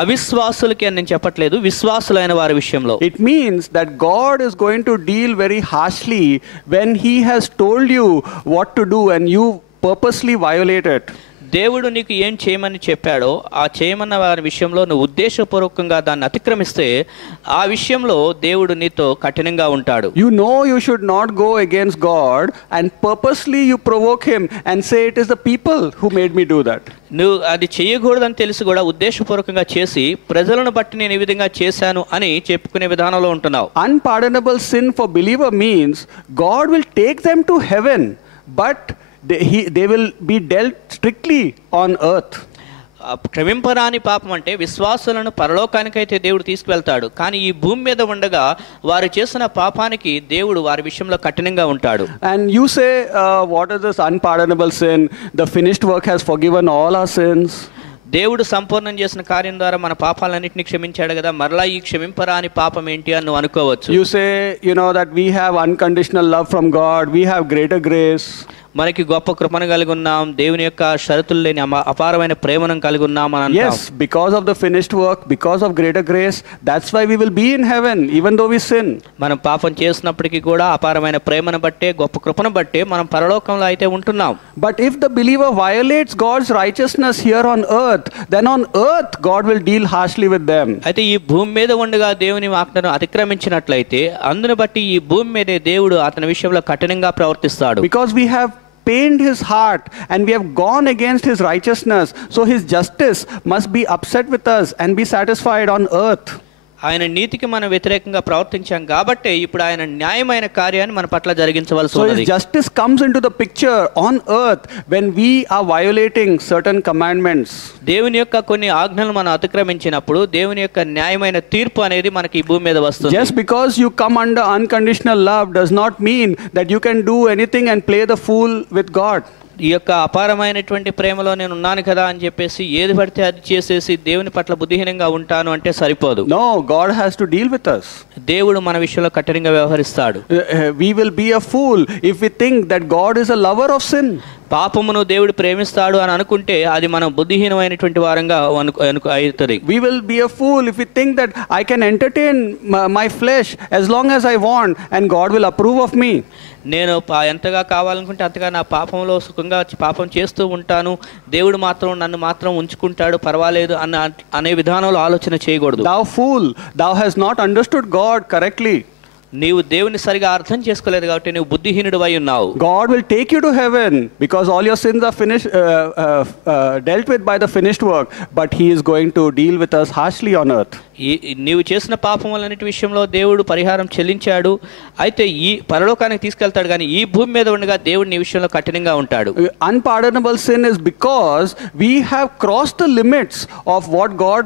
అవిశ్వాసులకి అని నేను చెప్పట్లేదు, విశ్వాసులైన వారి విషయంలో. It means that God is going to deal very harshly when he has told you what to do and you purposely violate it. దేవుడు నీకు ఏం చేయమని చెప్పాడో ఆ చేయమన్న వారి విషయంలో నువ్వు ఉద్దేశపూర్వకంగా దాన్ని అతిక్రమిస్తే ఆ విషయంలో దేవుడు నీతో కఠినంగా ఉంటాడు. You know you should not go against God and purposely you provoke him and say it is the people who made me do that. నువ్వు అది చేయకూడదని తెలిసి కూడా ఉద్దేశపూర్వకంగా చేసి ప్రజలను బట్టి నేను ఈ విధంగా చేశాను అని చెప్పుకునే విధానంలో ఉంటున్నావు. Unpardonable sin for believer means God will take them to heaven, but they will be dealt strictly on earth. క్షమింపరాని పాపం అంటే విశ్వాసులను పరలోకానికైతే దేవుడు తీసుకువెళ్తాడు, కానీ ఈ భూమి మీద ఉండగా వారు చేసిన పాపానికి దేవుడు వారి విషయంలో కఠినంగా ఉంటాడు. And you say, what is this unpardonable sin? The finished work has forgiven all our sins. దేవుడు సంపూర్ణం చేసిన కార్యం ద్వారా మన పాపాలన్నింటినీ క్షమించాడు కదా, మరలా ఈ క్షమింపరాని పాపం ఏంటి అని నువ్వు అనుకోవచ్చు. You say, that we have unconditional love from God, we have greater grace. మనకి గొప్ప కృపను కలిగి ఉన్నాం, దేవుని యొక్క షరతులు లేని అపారమైన ప్రేమను కలిగి ఉన్నాం అని అంటాం. Yes, because of the finished work, because of greater grace, that's why we will be in heaven even though we sin. మనం పాపం చేసినప్పటికీ కూడా అపారమైన ప్రేమను బట్టే, గొప్ప కృపను బట్టే మనం పరలోకంలో అయితే ఉంటున్నాం. But if the believer violates God's righteousness here on earth, then on earth God will deal harshly with them. అయితే ఈ భూమి మీద ఉండగా దేవుని ఆజ్ఞను అతిక్రమించినట్లయితే అందును బట్టి ఈ భూమి మీదే దేవుడు అతని విషయంలో కఠినంగా ప్రవర్తిస్తాడు. Because we have pained his heart and we have gone against his righteousness, so his justice must be upset with us and be satisfied on earth. ఆయన నీతికి మనం వ్యతిరేకంగా ప్రవర్తించాం కాబట్టి ఇప్పుడు ఆయన న్యాయమైన కార్యాన్ని మన పట్ల జరిగించవలసి ఉంది. So his justice comes into the picture on earth when we are violating certain commandments. దేవుని యొక్క కొన్ని ఆజ్ఞలను మనం అతిక్రమించినప్పుడు దేవుని యొక్క న్యాయమైన తీర్పు అనేది మనకి ఈ భూమి మీద వస్తుంది. Just because you come under unconditional love does not mean that you can do anything and play the fool with God. ఈ యొక్క అపారమైనటువంటి ప్రేమలో నేను ఉన్నాను కదా అని చెప్పేసి ఏది పడితే అది చేసేసి దేవుని పట్ల బుద్ధిహీనంగా ఉంటాను అంటే సరిపోదు. No, God has to deal with us. దేవుడు మన విషయంలో కఠినంగా వ్యవహరిస్తాడు. We will be a fool if we think that God is a lover of sin. పాపమును దేవుడు ప్రేమిస్తాడు అని అనుకుంటే అది మనం బుద్ధిహీనమైనటువంటి వారంగా అవుతుంది. We will be a fool if we think that I can entertain my flesh as long as I want and God will approve of me. నేను ఎంతగా కావాలనుకుంటే అంతగా నా పాపంలో సుఖంగా పాపం చేస్తూ ఉంటాను, దేవుడు మాత్రం నన్ను మాత్రం ఉంచుకుంటాడు పర్వాలేదు అనే విధానంలో ఆలోచన చేయకూడదు. Thou fool, thou hast not understood God correctly. నీవు దేవుని సరిగా అర్థం చేసుకోలేదు కాబట్టి నువ్వు బుద్ధిహీనుడివై ఉన్నావు. God will take you to heaven because all your sins are finished, dealt with by the finished work, but he is going to deal with us harshly on earth. నీవు చేసిన పాపములన్నిటి విషయంలో దేవుడు పరిహారం చెల్లించాడు. అయితే ఈ పరలోకానికి తీసుకెళ్తాడు, కానీ ఈ భూమి మీద ఉండగా దేవుడు నీ విషయంలో కఠినంగా ఉంటాడు. Unpardonable sin is because we have crossed the limits of what God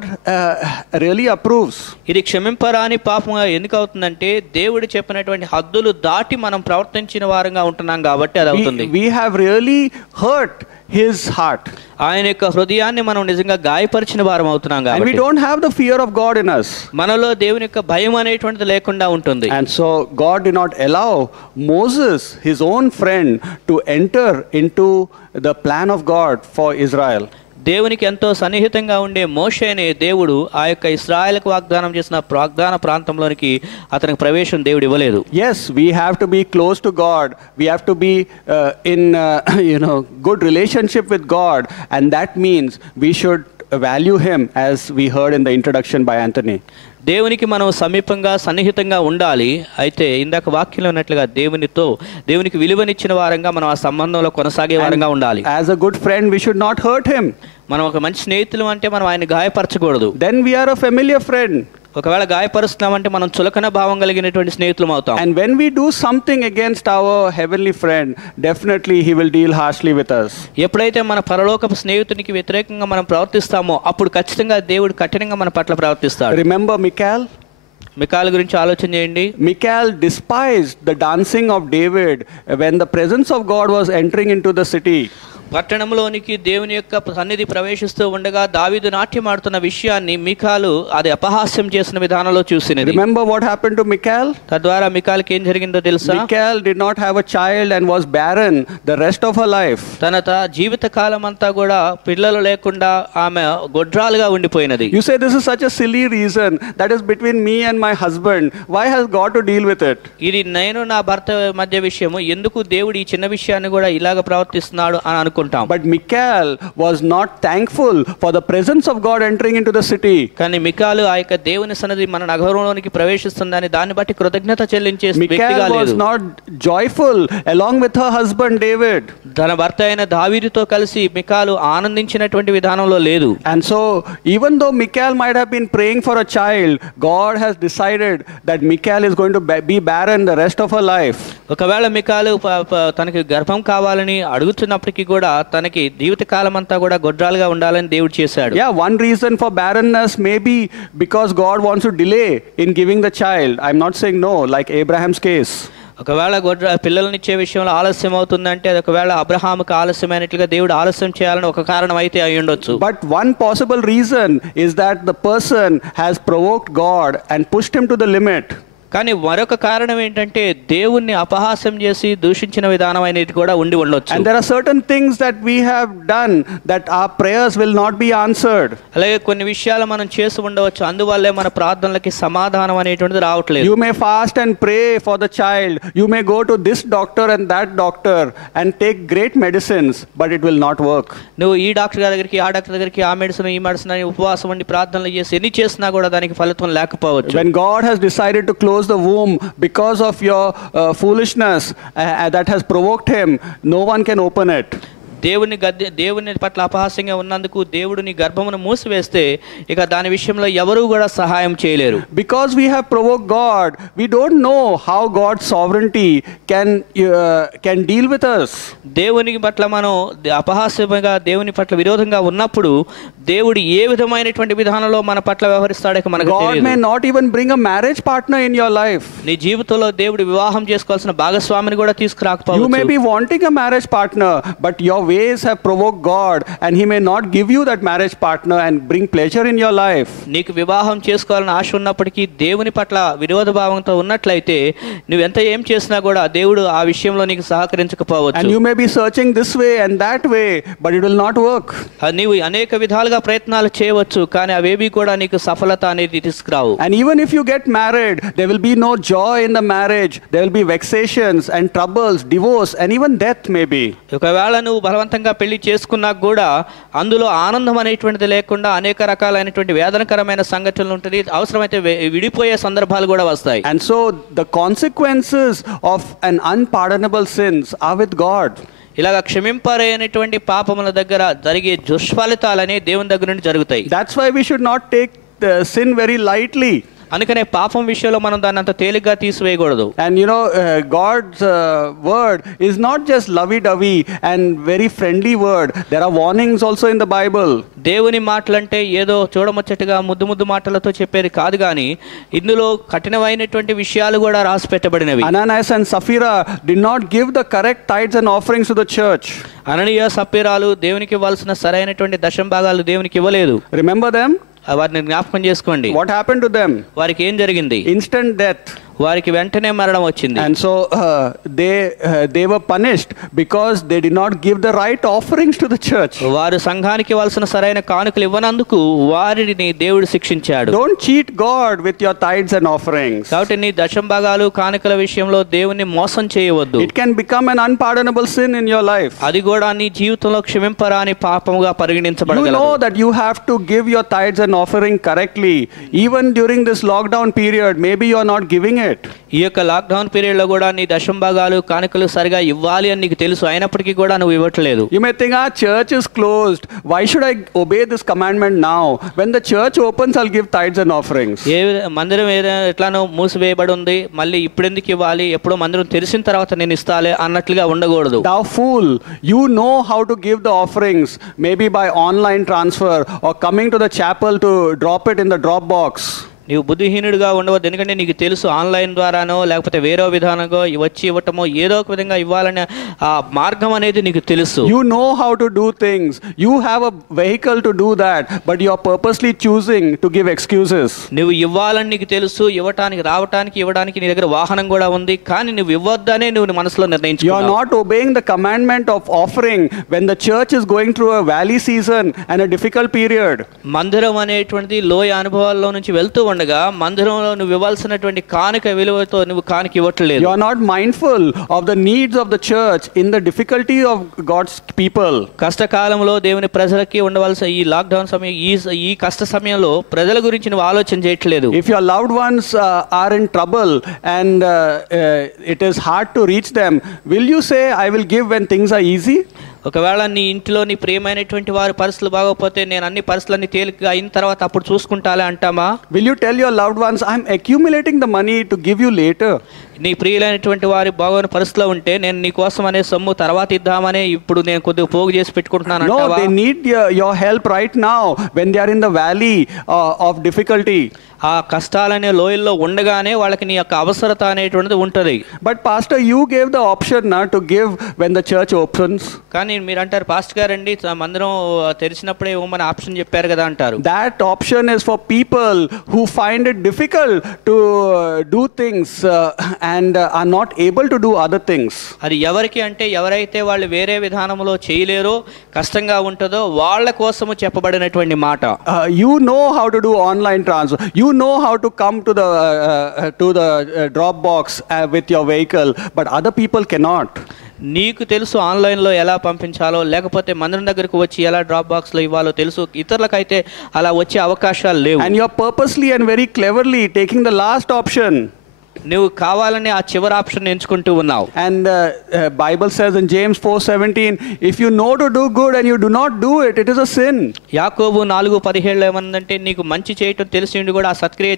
really approves. ఇది క్షమింపరాని పాపంగా ఎందుకు అవుతుందంటే దేవుడు చెప్పినటువంటి హద్దులు దాటి మనం ప్రవర్తించిన వారంగా ఉంటున్నాం కాబట్టి అది అవుతుంది. We have really hurt his heart. ఆయన యొక్క హృదయాన్ని మనం నిజంగా గాయపరిచిన వారం అవుతున్నాం And we కాబట్టి don't have the fear of God in us. మనలో దేవుని యొక్క భయం అనేటువంటిది లేకుండా ఉంటుంది. And so God did not allow Moses, his own friend, to enter into the plan of God for Israel. దేవునికి ఎంతో సన్నిహితంగా ఉండే మోషే అనే దేవుడు ఆ యొక్క ఇశ్రాయేలుకు వాగ్దానం చేసిన వాగ్దాన ప్రాంతంలోనికి అతనికి ప్రవేశం దేవుడు ఇవ్వలేదు. Yes, we have to be close to God. We have to be in good relationship with God, and that means we should value him, as we heard in the introduction by Anthony. దేవునికి మనం సమీపంగా సన్నిహితంగా ఉండాలి. అయితే ఇందాక వాక్యంలో ఉన్నట్లుగా దేవునికి విలువనిచ్చిన వారంగా మనం ఆ సంబంధంలో కొనసాగే వారంగా ఉండాలి. As a good friend, we should not hurt him. మనం ఒక మంచి స్నేహితులు అంటే మనం ఆయన గాయపరచకూడదు. Then we are a familiar friend. ఒకవేళ గాయపరుస్తున్నామంటే మనం చులకన భావం కలిగినటువంటి స్నేహితులం అవుతాం. And when we do something against our heavenly friend, definitely he will deal harshly with us. ఎప్పుడైతే మన పరలోకపు స్నేహితునికి వ్యతిరేకంగా మనం ప్రవర్తిస్తామో అప్పుడు ఖచ్చితంగా దేవుడు కఠినంగా మన పట్ల ప్రవర్తిస్తాడు. Remember Michal? మికాల్ గురించి ఆలోచన చేయండి. Michal despised the dancing of David when the presence of God was entering into the city. పట్టణంలోనికి దేవుని యొక్క సన్నిధి ప్రవేశిస్తూ ఉండగా దావీదు నాట్యం ఆడుతున్న విషయాన్ని మికాలు అది అపహాస్యం చేసిన విధానంలో చూసినది. Remember what happened to Michal? తద్వారా మికాల్కి ఏం జరిగిందో తెలుసా? Michal did not have a child and was barren the rest of her life. తన జీవిత కాలం అంతా కూడా పిల్లలు లేకుండా ఆమె గొడ్రాలుగా ఉండిపోయినది. You say this is such a silly reason, that is between me and my husband. Why has God to deal with it? ఇది నేను నా భర్త మధ్య విషయము, ఎందుకు దేవుడు ఈ చిన్న విషయాన్ని కూడా ఇలాగ ప్రవర్తిస్తున్నాడు అని అనుకుంటాం. But Michal was not thankful for the presence of God entering into the city. కానీ మికాలు ఆ యొక్క దేవుని సన్నిధి మన నగరంలోనికి ప్రవేశిస్తుందని దాన్ని బట్టి కృతజ్ఞత చెల్లించే వ్యక్తిగా Michal was లేదు. not joyful along with her husband David. తన భర్త అయిన దావీదుతో కలిసి మికాలు ఆనందించినటువంటి విధానంలో లేదు. And so even though Michal might have been praying for a child, God has decided that Michal is going to be barren the rest of her life. ఒకవేళ మికాలు తనకి గర్భం కావాలని అడుగుతున్నప్పటికీ కూడా తనకి జీవిత కాలం అంతా కూడా గొడ్రాలుగా ఉండాలని దేవుడు చేశాడు. Yeah, one reason for barrenness may be because God wants to delay in giving the child. I'm not saying no, like Abraham's case. ఒకవేళ పిల్లలనిచ్చే విషయంలో ఆలస్యం అవుతుందంటే అది ఒకవేళ అబ్రహాముకు ఆలస్యమైనట్లుగా దేవుడు ఆలస్యం చేయాలని ఒక కారణం అయితే అయి ఉండొచ్చు. But one possible reason is that the person has provoked God and pushed him to the limit. కానీ మరొక కారణం ఏంటంటే దేవుణ్ణి అపహాస్యం చేసి దూషించిన విధానం అనేది కూడా ఉండి ఉండొచ్చు. And there are certain things that we have done that our prayers will not be answered. అలాగే కొన్ని విషయాలు మనం చేసి ఉండవచ్చు, అందువల్లే మన ప్రార్థనలకి సమాధానం అనేటువంటిది రావట్లేదు. You may fast and pray for the child. You may go to this doctor and that doctor and take great medicines, but it will not work. నువ్వు ఈ డాక్టర్ దగ్గరికి ఆ డాక్టర్ దగ్గరికి ఆ మెడిసిన్ ఈ మెడిసిన్ అని ఉపవాసం ఉండి ప్రార్థనలు చేసి ఎన్ని చేసినా కూడా దానికి ఫలితం లేకపోవచ్చు. When God has decided to close the womb because of your foolishness that has provoked him, no one can open it. దేవుని పట్ల అపహాస్యంగా ఉన్నందుకు దేవుడు నీ గర్భమును మూసివేస్తే ఇక దాని విషయంలో ఎవరు కూడా సహాయం చేయలేరు. Because we have provoked God, we don't know how God's sovereignty can deal with us. దేవుని పట్ల మనం అపహాస్యంగా దేవుని పట్ల విరోధంగా ఉన్నప్పుడు దేవుడు ఏ విధమైనటువంటి విధానంలో మన పట్ల వ్యవహరిస్తాడో మనకు తెలియదు. God may not even bring a marriage partner in your life. నీ జీవితంలో దేవుడు వివాహం చేసుకోవాల్సిన భాగస్వామిని కూడా తీసుకురాకపోవచ్చు. You may be wanting a marriage partner, but your ways have provoked God and he may not give you that marriage partner and bring pleasure in your life. నీకు వివాహం చేసుకోవాలని ఆశ ఉన్నప్పటికీ దేవుని పట్ల విరోధ భావంతో ఉన్నట్లయితే నువ్వు ఎంత ఏం చేసినా కూడా దేవుడు ఆ విషయంలో నీకు సహకరించకపోవచ్చు. And you may be searching this way and that way, but it will not work. నీవు అనేక విధాలుగా ప్రయత్నాలు చేయవచ్చు, కానీ అవేవి కూడా నీకు సఫలత అనేది తీసుకురావు. And even if you get married, there will be no joy in the marriage. There will be vexations and troubles, divorce and even death maybe. ఒకవేళ నువ్వు బలవంతంగా పెళ్లి చేసుకున్నా కూడా అందులో ఆనందం అనేటువంటిది లేకుండా అనేక రకాలైనటువంటి వేదనకరమైన సంఘటనలు ఉంటుంది, అవసరమైతే విడిపోయే సందర్భాలు కూడా వస్తాయి. And so the consequences of an unpardonable sins are with God. ఇలాగ క్షమింపరేనటువంటి పాపముల దగ్గర జరిగే దుష్ఫలితాలనే దేవుని దగ్గర నుండి జరుగుతాయి. That's why we should not take sin very lightly. అందుకనే పాపం విషయంలో మనం దాన్ని అంత తేలిగ్గా తీసివేయకూడదు. And God's word is not just lovey-dovey and very friendly word. There are warnings also in the Bible. దేవుని మాటలంటే ఏదో చూడముచ్చటగా ముద్దు మాటలతో చెప్పేది కాదు కానీ ఇందులో కఠినమైనటువంటి విషయాలు కూడా రాసి పెట్టబడినవి. Ananias and Sapphira did not give the correct tithes and offerings to the church. అననీయ సప్పీరాలు దేవునికి ఇవ్వాల్సిన సరైనటువంటి దశం భాగాలు దేవునికి ఇవ్వలేదు. Remember them? వారిని జ్ఞాపకం చేసుకోండి. What happened to them? వారికి ఏం జరిగింది? Instant death. వారికి వెంటనే మరణం వచ్చింది. And so they were punished because they did not give the right offerings to the church. వారు సంఘానికి ఇవ్వాల్సిన సరైన కానుకలు ఇవ్వనందుకు వారిని దేవుడు శిక్షించాడు. Don't cheat God with your tithes and offerings. కాబట్టి నీ దశం భాగాలు కానుకల విషయంలో దేవుని మోసం చేయవద్దు. It can become an unpardonable sin in your life. అది కూడా నీ జీవితంలో క్షమింపరాని పాపముగా పరిగణించబడగలదు. You know that you have to give your tithes and offering correctly. Even during this lockdown period, maybe you are not giving it. ఈ యొక్క lockdown period లో కూడా నీ దశం భాగాలు కానుకలు సరిగా ఇవ్వాలి అని నీకు తెలుసు, అయినప్పటికీ కూడా నువ్వు ఇవ్వట్లేదు. You may think our church is closed. Why should I obey this commandment now? When the church opens, I'll give tithes and offerings. మందిరం ఎట్లానో మూసివేయబడి ఉంది, మళ్ళీ ఇప్పుడు ఎందుకు ఇవ్వాలి, ఎప్పుడో మందిరం తెరిచిన తర్వాత నేను ఇస్తాలే అన్నట్లుగా ఉండకూడదు. Thou fool, you know how to give the offerings, maybe by online transfer or coming to the chapel to drop it in the drop box. నీవు బుద్ధిహీనుడిగా ఉండవద్దు, ఎందుకంటే నీకు తెలుసు ఆన్లైన్ ద్వారానో లేకపోతే వేరే విధానంగా వచ్చి ఇవ్వటమో ఏదో ఒక విధంగా ఇవ్వాలనే ఆ మార్గం అనేది నీకు తెలుసు. You know how to do things. You have a vehicle to do that, but you are purposely choosing to give excuses. నువ్వు ఇవ్వాలని నీకు తెలుసు, ఇవ్వడానికి నీ దగ్గర వాహనం కూడా ఉంది, కానీ నువ్వు ఇవ్వొద్దనే నువ్వు మనసులో నిర్ణయించుకున్నావు. You are not obeying the commandment of offering when the church is going through a valley season and a difficult period. మందిరం అనేటువంటిది లోయ అనుభవాల్లో నుంచి వెళ్తూ ఉండగా మందిరంలో నువ్వు ఇవ్వాల్సినటువంటి కానుక విలువతో నువ్వు కానుక ఇవ్వట్లేదు. You are not mindful of the needs of the church in the difficulty of God's people. కష్టకాలంలో దేవుని ప్రజలకి ఉండవలసిన ఈ లాక్డౌన్ సమయం, ఈ కష్ట సమయంలో ప్రజల గురించి నువ్వు ఆలోచన చేయట్లేదు. If your loved ones are in trouble and it is hard to reach them, will you say I will give when things are easy? ఒకవేళ నీ ఇంట్లో నీ ప్రియమైనటువంటి వారి పరిస్థితులు బాగోకపోతే నేను అన్ని పరిస్థితులన్నీ తేలికగా అయిన తర్వాత అప్పుడు చూసుకుంటాలే అంటామా? Will you tell your loved ones I'm accumulating the money to give you later? నీ ప్రియులైనటువంటి వారి బాగోని పరిస్థితిలో ఉంటే నేను నీ కోసం అనే సొమ్ము తర్వాత ఇద్దామనే ఇప్పుడు నేను కొద్దిగా పోగు చేసి పెట్టుకుంటున్నాను అంటావా? No, they need your help right now when they are in the valley of difficulty. ఆ కష్టాలనే లోయల్లో ఉండగానే వాళ్ళకి నీ యొక్క అవసరత అనేటువంటిది ఉంటుంది. But pastor, you gave the option to give when the church opens. కానీ మీరు అంటారు పాస్టర్ గారండి మందిరం తెరిచినప్పుడే ఇవ్వమని ఆప్షన్ చెప్పారు కదా అంటారు. That option is for people who find it difficult to do things and are not able to do other things. అది ఎవరికి అంటే ఎవరైతే వాళ్ళు వేరే విధానంలో చేయలేరో కష్టంగా ఉంటుందో వాళ్ళ కోసము చెప్పబడినటువంటి మాట. You know how to do online transfer. You know how to come to the drop box with your vehicle, but other people cannot. నీకు తెలుసు ఆన్లైన్లో ఎలా పంపించాలో, లేకపోతే మందిరం దగ్గరకు వచ్చి ఎలా డ్రాప్ బాక్స్లో ఇవ్వాలో తెలుసు, ఇతరులకైతే అలా వచ్చే అవకాశాలు లేవు. And you are purposely and very cleverly taking the last option. నువ్వు కావాలని ఆ చివరి ఆప్షన్ ఎంచుకుంటూ ఉన్నావు. And Bible says in James 4:17, if you know to do good and you do not do it, it is a sin. యాకోబు 4:17 ఏమన్నంటే నీకు మంచి చేయటం తెలిసి కూడా ఆ సత్క్రియ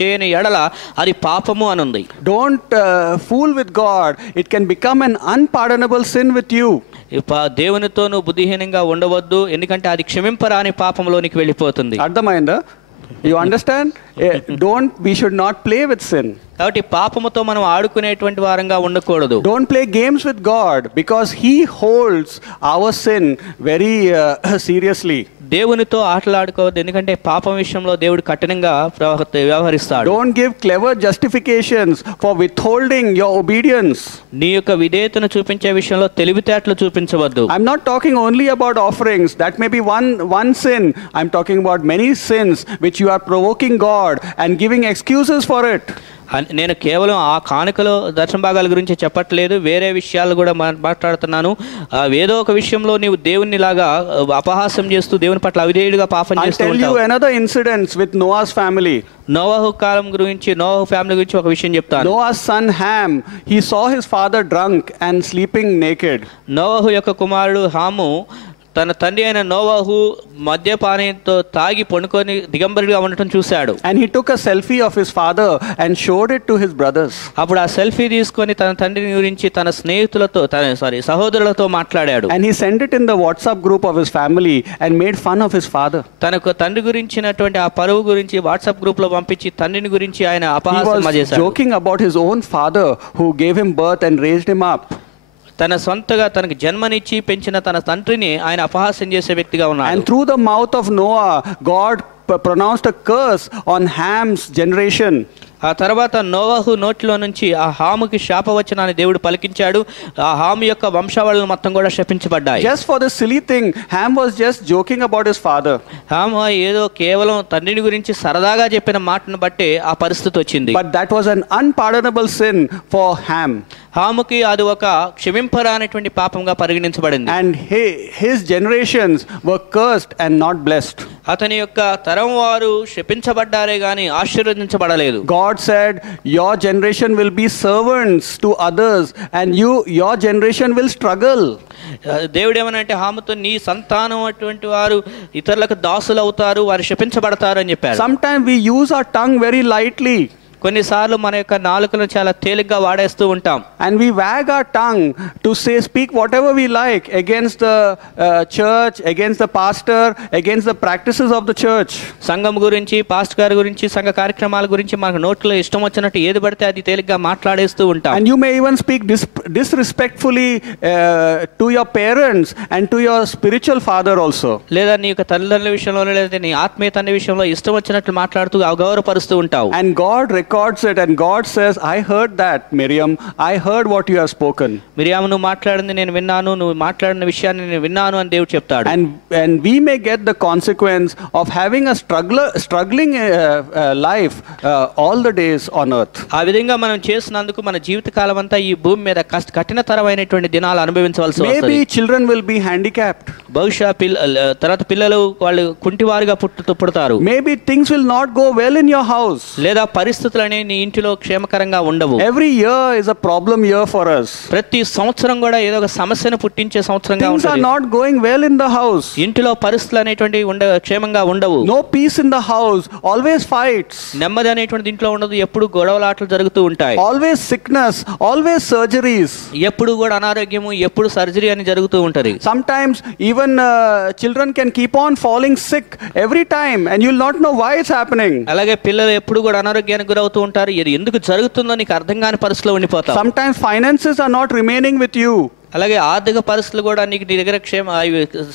చేయని ఎడల అది పాపము అనుంది. Don't fool with God. It can become an unpardonable sin with you. దేవునితో నువ్వు బుద్ధిహీనంగా ఉండవద్దు, ఎందుకంటే అది క్షమింపరాని పాపంలోనికి వెళ్ళిపోతుంది. అర్థమైందా? You understand? We should not play with sin. కాబట్టి పాపముతో మనం ఆడుకునేటువంటి వారంగా ఉండకూడదు. Don't play games with God because he holds our sin very seriously. దేవునితో ఆటలాడుకోవద్దు, ఎందుకంటే పాపం విషయంలో దేవుడు కఠినంగా వ్యవహరిస్తాడు. Don't give clever justifications for withholding your obedience. నీ యొక్క విధేయతను చూపించే విషయంలో తెలివితేటలు చూపించవద్దు. I'm not talking only about offerings. That may be one sin. I'm talking about many sins which you are provoking God and giving excuses for it. నేను కేవలం ఆ కానుకలో దర్శన భాగాల గురించి చెప్పట్లేదు, వేరే విషయాలు కూడా మాట్లాడుతున్నాను. ఏదో ఒక విషయంలో నీవు దేవుని లాగా అపహాస్యం చేస్తూ దేవుని పట్ల అవిధేయుడిగా పాపం చేస్తూ ఉంటావు. I'll tell you another incident with Noah's family. నోవహు కాలం గురించి, నోవహు ఫ్యామిలీ గురించి ఒక విషయం చెప్తాను. Noah's son Ham, he saw his father drunk and sleeping naked. నోవహు యొక్క కుమారుడు హాము తన తండ్రి అయిన నోవాహు మద్యపానంతో తాగి పండుకొని దిగంబరిగా ఉండటం చూశాడు. And he took a selfie of his father and showed it to his brothers. అప్పుడు ఆ సెల్ఫీ తీసుకొని తన తండ్రిని గురించి తన స్నేహితులతో సహోదరులతో మాట్లాడాడు. And he sent it in the WhatsApp group of his family and made fun of his father. తనకు తండ్రి గురించినటువంటి ఆ పరువు గురించి వాట్సాప్ గ్రూప్ లో పంపించి తండ్రిని గురించి ఆయన He అపహాస్యం was చేశాడు. joking about his own father who gave him birth and raised him up. తన సొంతగా తనకు జన్మనిచ్చి పెంచిన తన తండ్రిని ఆయన అపహాస్యం చేసే వ్యక్తిగా ఉన్నాడు. And through the mouth of Noah, God pronounced a curse on Ham's generation. ఆ తర్వాత నోవాహు నోట్లో నుంచి ఆ హాముకి శాపవచనాన్ని దేవుడు పలికించాడు. ఆ హాము యొక్క వంశావళులు మొత్తం కూడా శపించబడ్డాయి. Just for this silly thing, Ham was just joking about his father. Ham ఏదో కేవలం తండ్రిని గురించి సరదాగా చెప్పిన మాటను బట్టి ఆ పరిస్థితి వచ్చింది. But that was an unpardonable sin for Ham. హాముకి అది ఒక క్షమింపరానటువంటి పాపంగా పరిగణించబడింది. And his generations were cursed and not blessed. అతని యొక్క తరం వారు శపించబడ్డారే గాని ఆశీర్వదించబడలేదు. God said, your generation will be servants to others and your generation will struggle. దేవుడు ఏమనంటే హాముతో నీ సంతానం అటువంటి వారు ఇతరులకు దాసులు అవుతారు, వారు శపించబడతారు అని చెప్పారు. Sometimes we use our tongue very lightly. కొన్నిసార్లు మన యొక్క నాలుకను చాలా తేలిగ్గా వాడేస్తూ ఉంటాం. And we wag our tongue to speak whatever we like against the church, against the pastor, against the practices of the church. సంఘం గురించి, పాస్టర్ గారి గురించి, సంఘ కార్యక్రమాల గురించి మనకు నోట్లో ఇష్టం వచ్చినట్టు ఏది పడితే అది తేలిగ్గా మాట్లాడేస్తూ ఉంటాం. And you may even speak disrespectfully to your parents and to your spiritual father also. లేదా నీ యొక్క తల్లిదండ్రుల విషయంలో లేదా నీ ఆత్మీయ తండ్రి విషయంలో ఇష్టం వచ్చినట్లు మాట్లాడుతూ అగౌరవపరుస్తూ ఉంటావు. And God records it and God says, I heard that, Miriam. I heard what you have spoken. Miriam నువ్వు మాట్లాడింది నేను విన్నాను, నువ్వు మాట్లాడిన విషయాన్ని నేను విన్నాను అని దేవుడు చెప్తాడు. And we may get the consequence of having a struggling life all the days on earth. ఆ విధంగా మనం చేసినందుకు మన జీవిత కాలం అంతా ఈ భూమి మీద కఠినతరమైనటువంటి దినాలు అనుభవించవలసి వస్తుంది. Maybe children will be handicapped. బహుశా తర్వాత పిల్లలు వాళ్ళు కుంటివారుగా పుడతారు. Maybe things will not go well in your house. లేదా పరిస్థితులు అనేవి నీ ఇంటిలో క్షేమకరంగా ఉండవు. Every year is a problem year for us. ప్రతి సంవత్సరం కూడా ఏదో ఒక సమస్యను పుట్టించే సంవత్సరంగా Things are ఉంటుంది. not going well in the house. ఇంటిలో పరిస్థితులు అనేటువంటివి క్షేమంగా ఉండవు. No peace in the house. Always fights. నెమ్మది అనేటువంటి ఇంట్లో ఉండదు. ఎప్పుడు గొడవలాటలు జరుగుతూ ఉంటాయి. Always sickness. Always surgeries. ఎప్పుడు కూడా అనారోగ్యము, ఎప్పుడు సర్జరీ అని జరుగుతూ ఉంటది. Sometimes even children can keep on falling sick every time and you'll not know why it's happening. అలాగే పిల్లలు ఎప్పుడు కూడా అనారోగ్యానికి గురవుతూ ఉంటారు. ఇది ఎందుకు జరుగుతుందో నీకు అర్థం కాని పరిస్థితిలో ఉండిపోతావు. Sometimes finances are not remaining with you. అలాగే ఆర్థిక పరిస్థితులు కూడా నీకు నీ దగ్గర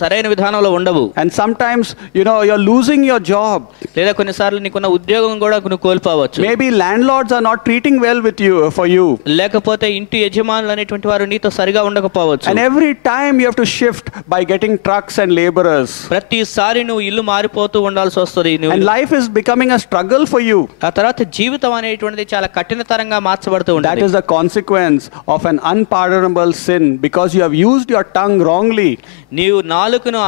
సరైన విధానంలో ఉండవు. And sometimes you're losing your job. లేదా కొన్నిసార్లు నీకున్న ఉద్యోగం కూడా నువ్వు కోల్పోవచ్చు. Maybe landlords are not treating well with you for you. లేకపోతే ఇంటి యజమానులు అనేటువంటి వారు నీతో సరిగా ఉండకపోవచ్చు. And every time you have to shift by getting trucks and laborers. ప్రతిసారి నువ్వు ఇల్లు మారిపోతూ ఉండాల్సి వస్తుంది. And life is becoming a struggle for you. ఆ తర్వాత జీవితం అనేటువంటిది చాలా కఠినతరంగా మార్చబడుతూ ఉంటుంది. That is the consequence of an unpardonable sin. Because you have used your tongue wrongly. నీవు నాలుకను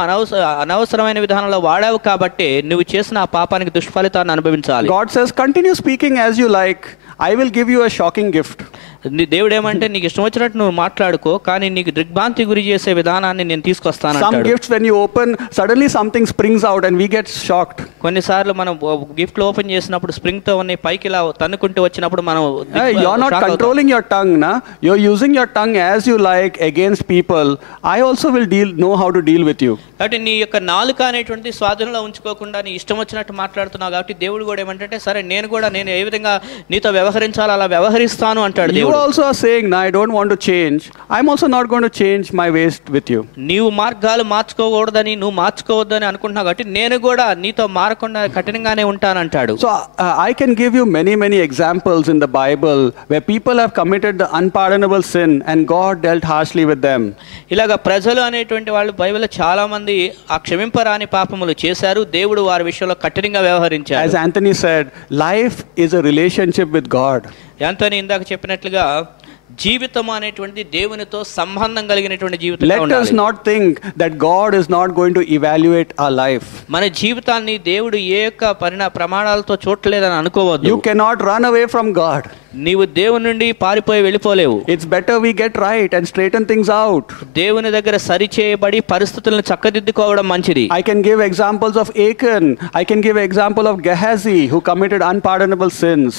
అనవసరమైన విధానంలో వాడావు కాబట్టి నువ్వు చేసిన ఆ పాపానికి దుష్ఫలితాన్ని అనుభవించాలి. God says, continue speaking as you like. I will give you a shocking gift. దేవుడు ఏమంటే నీకు ఇష్టం వచ్చినట్టు నువ్వు మాట్లాడుకో, కానీ నీకు దిగ్భ్రాంతి గురి చేసే విధానాన్ని నేను తీసుకొస్తాను. Some gifts when you open, suddenly something springs out and we get shocked. కొన్నిసార్లు మనం గిఫ్ట్లు ఓపెన్ చేసినప్పుడు స్ప్రింగ్ తో ఉన్నాయి పైకి ఇలా తన్నుకుంటూ వచ్చినప్పుడు మనం You are not controlling your tongue, na? You are using your tongue as you like against people. I also will know how to deal with you. కాబట్టి నీ యొక్క నాలుక అనేటువంటి స్వాధీనంలో ఉంచుకోకుండా నీ ఇష్టం వచ్చినట్టు మాట్లాడుతున్నావు కాబట్టి దేవుడు కూడా ఏమంటే సరే నేను ఏ విధంగా నీతో వ్యవహరించాలో అలా వ్యవహరిస్తాను అంటాడు. You also are saying, "No, I don't want to change. I'm also not going to change my ways with you." నీవు మార్గాలు మార్చుకోకూడదని నువ్వు మార్చుకోవద్దని అనుకుంటున్నావు కాబట్టి నేను కూడా నీతో మారకుండా కఠినంగానే ఉంటానంటాడు. So I can give you many examples in the Bible where people have committed the unpardonable sin and God dealt harshly with them. ఇలాగా ప్రజలు అనేటువంటి వాళ్ళు బైబిల్లో చాలా మంది ఆ క్షమింపరాని పాపములు చేశారు. దేవుడు వారి విషయంలో కఠినంగా వ్యవహరించాడు. As Anthony said, life is a relationship with God. Anthony ఇందాక చెప్పినట్లుగా జీవితం అనేటువంటి దేవునితో సంబంధం కలిగినటువంటి జీవితం Let us not think that God is not going to evaluate our life. మన జీవితాన్ని దేవుడు ఏ యొక్క ప్రమాణాలతో చూడలేదని అనుకోవద్దు. You cannot run away from God. నీవు దేవుని నుండి పారిపోయి వెళ్ళిపోలేవు. It's better we get right and straighten things out. దేవుని దగ్గర సరి చేయబడి పరిస్థితులను చక్కదిద్దుకోవడం మంచిది. I can give examples of Achan. I can give example of Gehazi who committed unpardonable sins.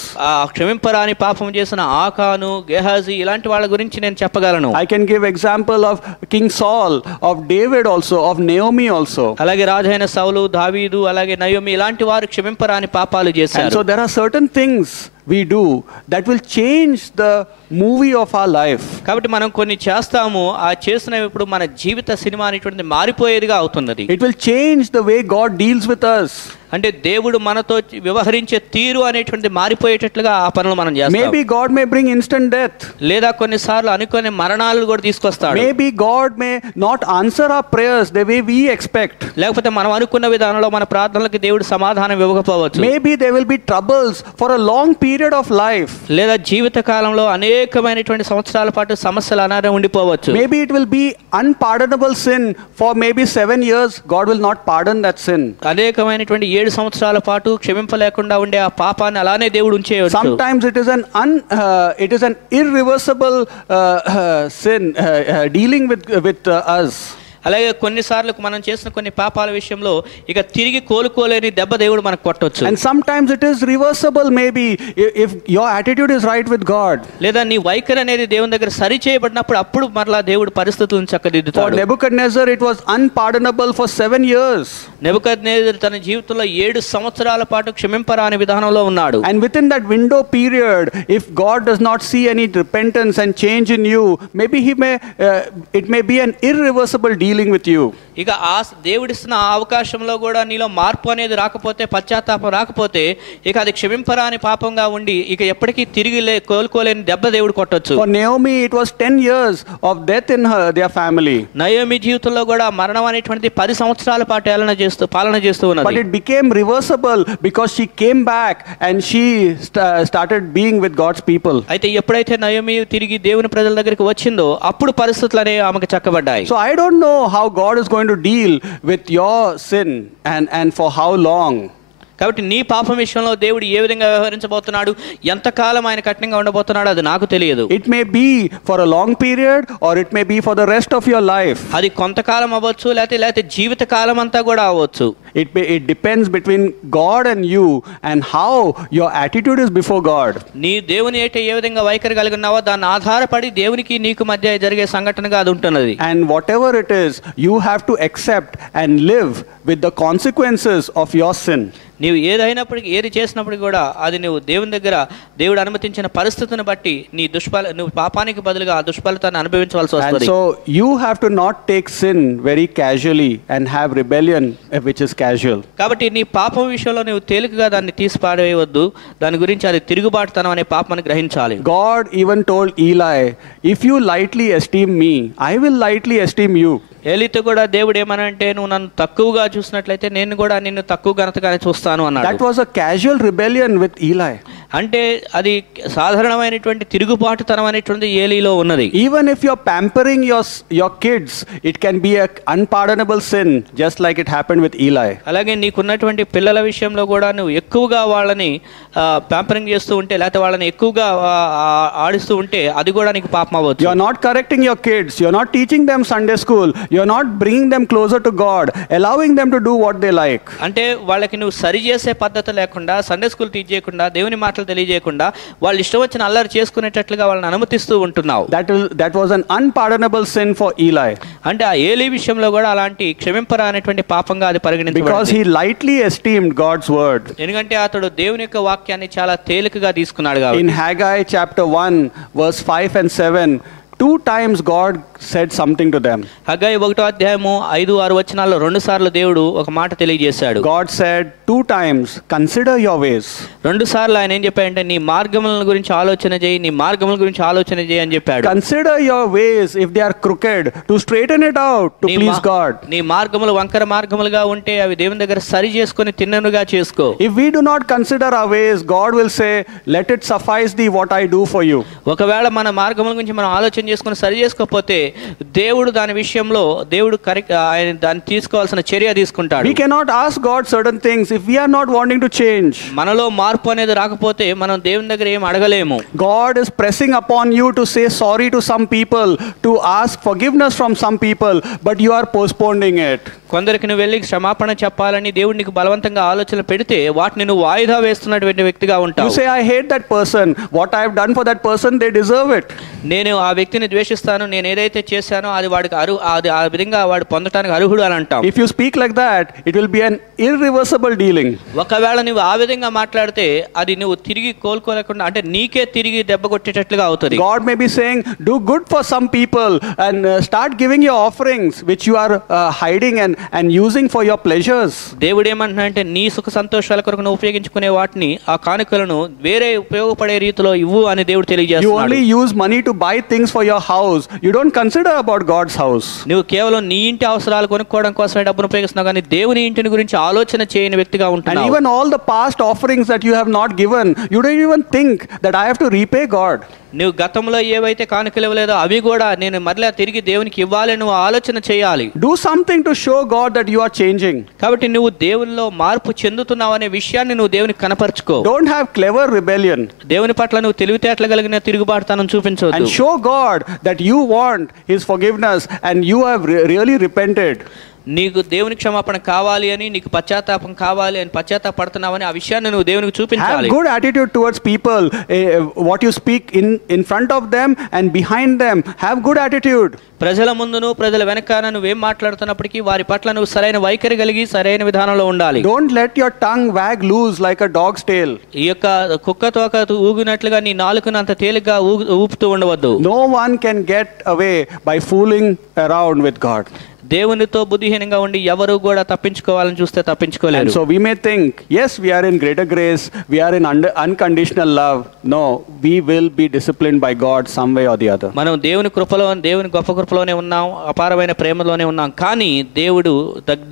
క్షమింపరాని పాపం చేసిన ఆకాను, గెహాజీ ఇలాంటి వాళ్ళ గురించి నేను చెప్పగలను. I can give example of King Saul, of David also, of Naomi also. అలాగే రాజైన సౌలు, దావీదు, అలాగే నయోమి ఇలాంటి వారు క్షమింపరాని పాపాలు చేశారు. And so there are certain things we do that will change the movie of our life. కాబట్టి మనం కొన్ని చేస్తాము, ఆ చేసినవి ఇప్పుడు మన జీవిత సినిమా అనేటువంటిది మారిపోయేదిగా అవుతున్నది. It will change the way God deals with us. అంటే దేవుడు మనతో వ్యవహరించే తీరు అనేటువంటిది మారిపోయేటట్లుగా ఆ పనులు మనం చేస్తాం. Maybe God may bring instant death. లేదా కొన్నిసార్లు అనుకోని మరణాలు కూడా తీసుకొస్తాడు. Maybe God may not answer our prayers the way we expect. లేకపోతే మనం అనుకున్న విధానంలో మన ప్రార్థనలకు దేవుడు సమాధానం ఇవ్వకపోవచ్చు. Maybe there will be troubles for a long period of life. లేదా జీవిత కాలంలో అనేకమైనటువంటి సంవత్సరాల పాటు సమస్యలు అలానే ఉండిపోవచ్చు. Maybe it will be unpardonable sin for maybe 7 years. God will not pardon that sin. అనేకమైనటువంటి 7 సంవత్సరాల పాటు క్షమింపలేకుండా ఉండే ఆ పాపాన్ని అలానే దేవుడు ఉంచేయవచ్చు. Sometimes it is an irreversible sin dealing with us. అలాగే కొన్నిసార్లు మనం చేసిన కొన్ని పాపాల విషయంలో ఇక తిరిగి కోలుకోలేని దెబ్బ దేవుడు మనకు కొట్టొచ్చు. And sometimes it is reversible, maybe if your attitude is right with God. లేదా నీ వైఖరి అనేది దేవుని దగ్గర సరి చేయబడినప్పుడు అప్పుడు మరలా దేవుడు పరిస్థితులను చక్కదిద్దుతాడు. For Nebuchadnezzar it was unpardonable for 7 years. Nebuchadnezzar తన జీవితంలో 7 సంవత్సరాల పాటు క్షమింపరాని విధానంలో ఉన్నాడు. And within that window period, if God does not see any repentance and change in you, maybe it may be an irreversible deal with you. ఇక ఆ దేవుడిస్తున్న ఆ అవకాశంలో కూడా నీలో మార్పు అనేది రాకపోతే, పశ్చాత్తాపం రాకపోతే ఇక అది క్షమింపరాని పాపంగా ఉండి ఇక ఎప్పటికీ తిరిగి కోలుకోలేని దెబ్బ దేవుడు కొట్టొచ్చు. For Naomi it was 10 years of death in their family. Naomi జీవితంలో కూడా మరణం అనేటువంటిది 10 సంవత్సరాల పాటు పాలన చేస్తూ ఉన్నది. But it became reversible because she came back and she started being with God's people. అయితే ఎప్పుడైతే నయోమి తిరిగి దేవుని ప్రజల దగ్గరికి వచ్చిందో అప్పుడు పరిస్థితులు అనేవి ఆమెకు చక్కబడ్డాయి. So I don't know how God is going to deal with your sin and for how long. కాబట్టి నీ పాపం విషయంలో దేవుడు ఏ విధంగా వ్యవహరించబోతున్నాడు, ఎంతకాలం ఆయన కఠినంగా ఉండబోతున్నాడు అది నాకు తెలియదు. It may be for a long period or it may be for the rest of your life. అది కొంతకాలం అవ్వచ్చు, లేకపోతే జీవిత కాలం అంతా కూడా అవ్వచ్చు. It depends between God and you and how your attitude is before God. నీ దేవుని ఏ విధంగా వైఖరి కలిగి ఉన్నావో దాన్ని ఆధారపడి దేవునికి నీకు మధ్య జరిగే సంఘటనగా అది ఉంటున్నది. And whatever it is, you have to accept and live with the consequences of your sin. నీవు ఏది చేసినప్పటికీ కూడా అది నువ్వు దేవుని దగ్గర దేవుడు అనుమతించిన పరిస్థితిని బట్టి నువ్వు పాపానికి బదులుగా ఆ దుష్ఫలితాన్ని అనుభవించవలసి వస్తుంది. And so you have to not take sin very casually and have rebellion which is casual. కాబట్టి నీ పాపం విషయంలో నువ్వు తేలికగా దాన్ని తీసి పాడవేయవద్దు. దాని గురించి అది తిరుగుబాటుతనం అనే పాపాన్ని గ్రహించాలి. God even told Eli, if you lightly esteem me, I will lightly esteem you. ఏలీతో కూడా దేవుడు ఏమనంటే నువ్వు నన్ను తక్కువగా చూసినట్లయితే నేను కూడా నిన్ను తక్కువ ఘనతగానే చూస్తాను అన్నాడు. That was a casual rebellion with Eli. అంటే అది సాధారణమైనటువంటి తిరుగుబాటుతనం అనేటువంటి ఏలీలో ఉన్నది. Even if you're pampering your kids, it can be an unpardonable sin, just like it happened with Eli. అలాగే నీకున్నటువంటి పిల్లల విషయంలో కూడా నువ్వు ఎక్కువగా వాళ్ళని ప్యాంపరింగ్ చేస్తూ ఉంటే, లేకపోతే వాళ్ళని ఎక్కువగా ఆడిస్తూ ఉంటే అది కూడా నీకు పాపం అవ్వచ్చు. You're not correcting your kids, you're not teaching them Sunday school, you're not bringing them closer to God, allowing them to do what they like. అంటే వాళ్ళకి నువ్వు సరి చేసే పద్ధతి లేకుండా, సండే స్కూల్ టీచ్ చేయకుండా, దేవుని మాటలు తెలియజేయకుండా వాళ్ళు ఇష్టం వచ్చిన అల్లరి చేసుకునేటట్లుగా వాళ్ళని అనుమతిస్తూ ఉంటున్నావు. That was an unpardonable sin for Eli. అంటే ఆ ఏలీ విషయంలో కూడా అలాంటి క్షమింపరా అనేటువంటి పాపంగా అది పరిగణించబడింది. Because he lightly esteemed God's word. ఎందుకంటే అతడు దేవుని యొక్క వాక్యాన్ని చాలా తేలికగా తీసుకున్నాడు కాబట్టి. In Haggai chapter 1 verse 5 and 7, 2 times God said something to them. హగ్గయి 1వ అధ్యాయము 5-6 వచనాల్లో 2 సార్లు దేవుడు ఒక మాట తెలియజేశాడు. God said 2 times, consider your ways. 2 సార్లు ఆయన ఏం చెప్పాడంటే నీ మార్గముల గురించి ఆలోచన చేయి, నీ మార్గముల గురించి ఆలోచన చేయి అని చెప్పాడు. Consider your ways if they are crooked, to straighten it out to please God. నీ మార్గములు వంకర మార్గములుగా ఉంటే అవి దేవుని దగ్గర సరి చేసుకొని తిన్ననుగా చేసుకో. If we do not consider our ways, God will say, let it suffice thee what I do for you. ఒకవేళ మన మార్గముల గురించి మనం ఆలోచన చేసుకొని సరి చేసుకోకపోతే దేవుడు దాని విషయంలో దేవుడు ఆయన దాన్ని తీసుకోవాల్సిన చర్య తీసుకుంటాడు. We cannot ask God certain things if we are not wanting to change. మనలో మార్పు అనేది రాకపోతే మనం దేవుని దగ్గర ఏం అడగలేము. God is pressing upon you to say sorry to some people, to ask forgiveness from some people, but you are postponing it. కొందరికి నువ్వు వెళ్ళి క్షమాపణ చెప్పాలని దేవుడు నీకు బలవంతంగా ఆలోచన పెడితే వాటిని నువ్వు వాయిదా వేస్తున్నటువంటి వ్యక్తిగా ఉంటావు. You say, I hate that person. What I have done for that person, they deserve it. నేను ఆ వ్యక్తిని ద్వేషిస్తాను, నేను ఏదైతే చేశానో అది వాడికి అది ఆ విధంగా వాడు పొందటానికి అర్హుడు అని అంటాం. If you speak like that, it will be an irreversible dealing. ఒకవేళ నువ్వు ఆ విధంగా మాట్లాడితే అది నువ్వు తిరిగి కోలుకోలేకుండా అంటే నీకే తిరిగి దెబ్బ కొట్టేటట్లుగా అవుతుంది. God may be saying, do good for some people and start giving your offerings which you are hiding and using for your pleasures. దేవుడు ఏమంటున్నాడంటే నీ సుఖ సంతోషాల కొరకు నువ్వు ఉపయోగించుకునే వాటిని ఆ కానుకలను వేరే ఉపయోగపడే రీతిలో ఇవ్వు అని దేవుడు తెలియజేస్తున్నాడు. You only use money to buy things for your house. You don't consider about God's house. నువ్వు కేవలం నీ ఇంటి అవసరాలు కొనుక్కోవడం కోసమే డబ్బును ఉపయోగిస్తున్నావు కానీ దేవుని ఇంటిని గురించి ఆలోచన చేయని వ్యక్తిగా ఉంటున్నావు. And even all the past offerings that you have not given, you don't even think that I have to repay God. నువ్వు గతంలో ఏవైతే కానుకలు ఇవ్వలేదో అవి కూడా నేను మరలా తిరిగి దేవునికి ఇవ్వాలి నువ్వు ఆలోచన చేయాలి. Do something to show God that you are changing. కాబట్టి నువ్వు దేవునిలో మార్పు చెందుతున్నావు అనే విషయాన్ని నువ్వు దేవునికి కనపరచుకో. Don't have clever rebellion. దేవుని పట్ల నువ్వు తెలివితేటలు కలిగిన తిరుగుబాటుతనం చూపించవద్దు. And show God that you want His forgiveness and you have really repented. నీకు దేవుని క్షమాపణ కావాలి అని నీకు పశ్చాత్తాపం కావాలి అని పశ్చాత్తాపడుతున్నావని ఆ విషయాన్ని నువ్వు దేవునికి చూపించాలి. Have good attitude towards people. What you speak in front of them and behind them, have good attitude. ప్రజల ముందును ప్రజల వెనకాల నువ్వేం మాట్లాడుతున్నప్పటికీ వారి పట్ల నువ్వు సరైన వైఖరి కలిగి సరైన విధానంలో ఉండాలి. Don't let your tongue wag loose like a dog's tail. ఈ యొక్క కుక్క తోక ఊగినట్లుగా నీ నాలుకను అంత తేలిగ్గా ఊపుతూ ఉండవద్దు. No one can get away by fooling around with God. దేవునితో బుద్ధిహీనంగా ఉండి ఎవరు కూడా తప్పించుకోవాలని చూస్తే తప్పించుకోలేరు. And so we may think, yes, we are in greater grace, we are in unconditional love. No, we will be disciplined by God some way or the other. మనం దేవుని కృపలో దేవుని గొప్ప కృపలోనే ఉన్నాం, అపారమైన ప్రేమలోనే ఉన్నాం. కానీ దేవుడు